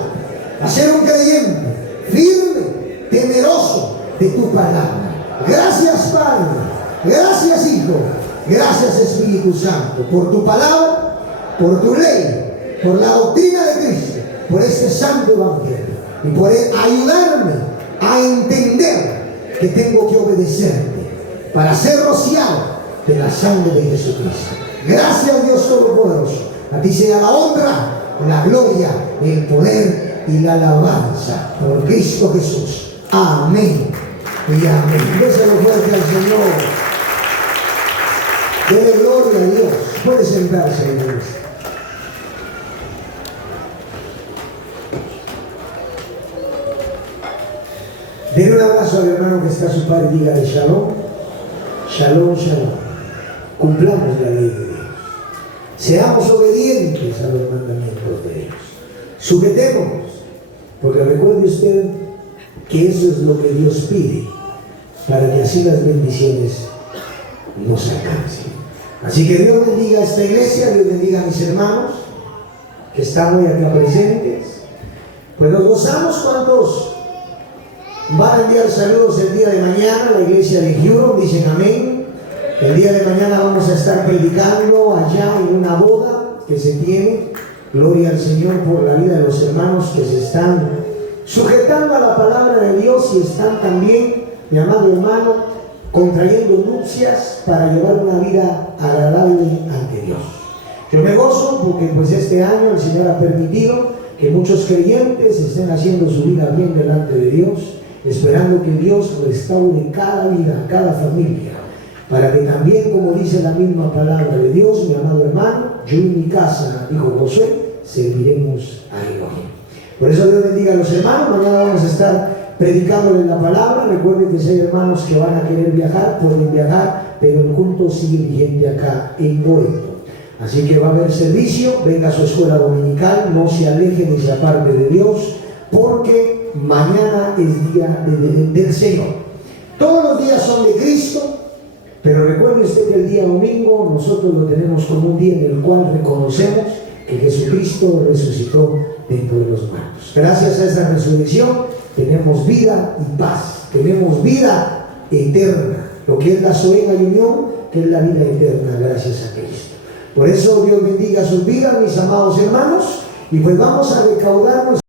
a ser un creyente firme, temeroso de tu palabra. Gracias, Padre. Gracias, Hijo. Gracias, Espíritu Santo, por tu palabra, por tu ley, por la doctrina de Cristo, por este santo evangelio y por ayudarme a entender que tengo que obedecerte para ser rociado de la sangre de Jesucristo. Gracias, Dios Todopoderoso. A ti sea la honra, la gloria, el poder y la alabanza por Cristo Jesús. Amén y amén. Déselo fuerte al Señor. Dele gloria a Dios. Puede sentarse, Dios. Denle un abrazo al hermano que está a su par y dígale shalom, shalom, shalom. Cumplamos la ley de Dios. Seamos obedientes a los mandamientos de Dios. Sujetémonos, porque recuerde usted que eso es lo que Dios pide, para que así las bendiciones nos alcance. Así que Dios bendiga a esta iglesia, Dios bendiga a mis hermanos que están hoy acá presentes. Pues nos gozamos. ¿Cuántos van a enviar saludos el día de mañana a la iglesia de Huron? Dicen amén. El día de mañana vamos a estar predicando allá en una boda que se tiene. Gloria al Señor por la vida de los hermanos que se están sujetando a la palabra de Dios y están también, mi amado hermano, contrayendo nupcias para llevar una vida agradable ante Dios. Yo me gozo porque pues este año el Señor ha permitido que muchos creyentes estén haciendo su vida bien delante de Dios, esperando que Dios restaure cada vida, cada familia, para que también, como dice la misma palabra de Dios, mi amado hermano, yo y mi casa, dijo Josué, serviremos a Elohim. Por eso Dios bendiga a los hermanos. Mañana vamos a estar predicándoles la palabra. Recuerden que si hay hermanos que van a querer viajar, pueden viajar, pero el culto sigue vigente acá en Loreto. Así que va a haber servicio. Venga a su escuela dominical, no se aleje ni se aparte de Dios, porque mañana es día del Señor. Todos los días son de Cristo, pero recuerde usted que el día domingo nosotros lo tenemos como un día en el cual reconocemos que Jesucristo resucitó dentro de los muertos. Gracias a esa resurrección tenemos vida y paz, tenemos vida eterna, lo que es la Zoe Unión, que es la vida eterna gracias a Cristo. Por eso Dios bendiga sus vidas, mis amados hermanos, y pues vamos a recaudarnos.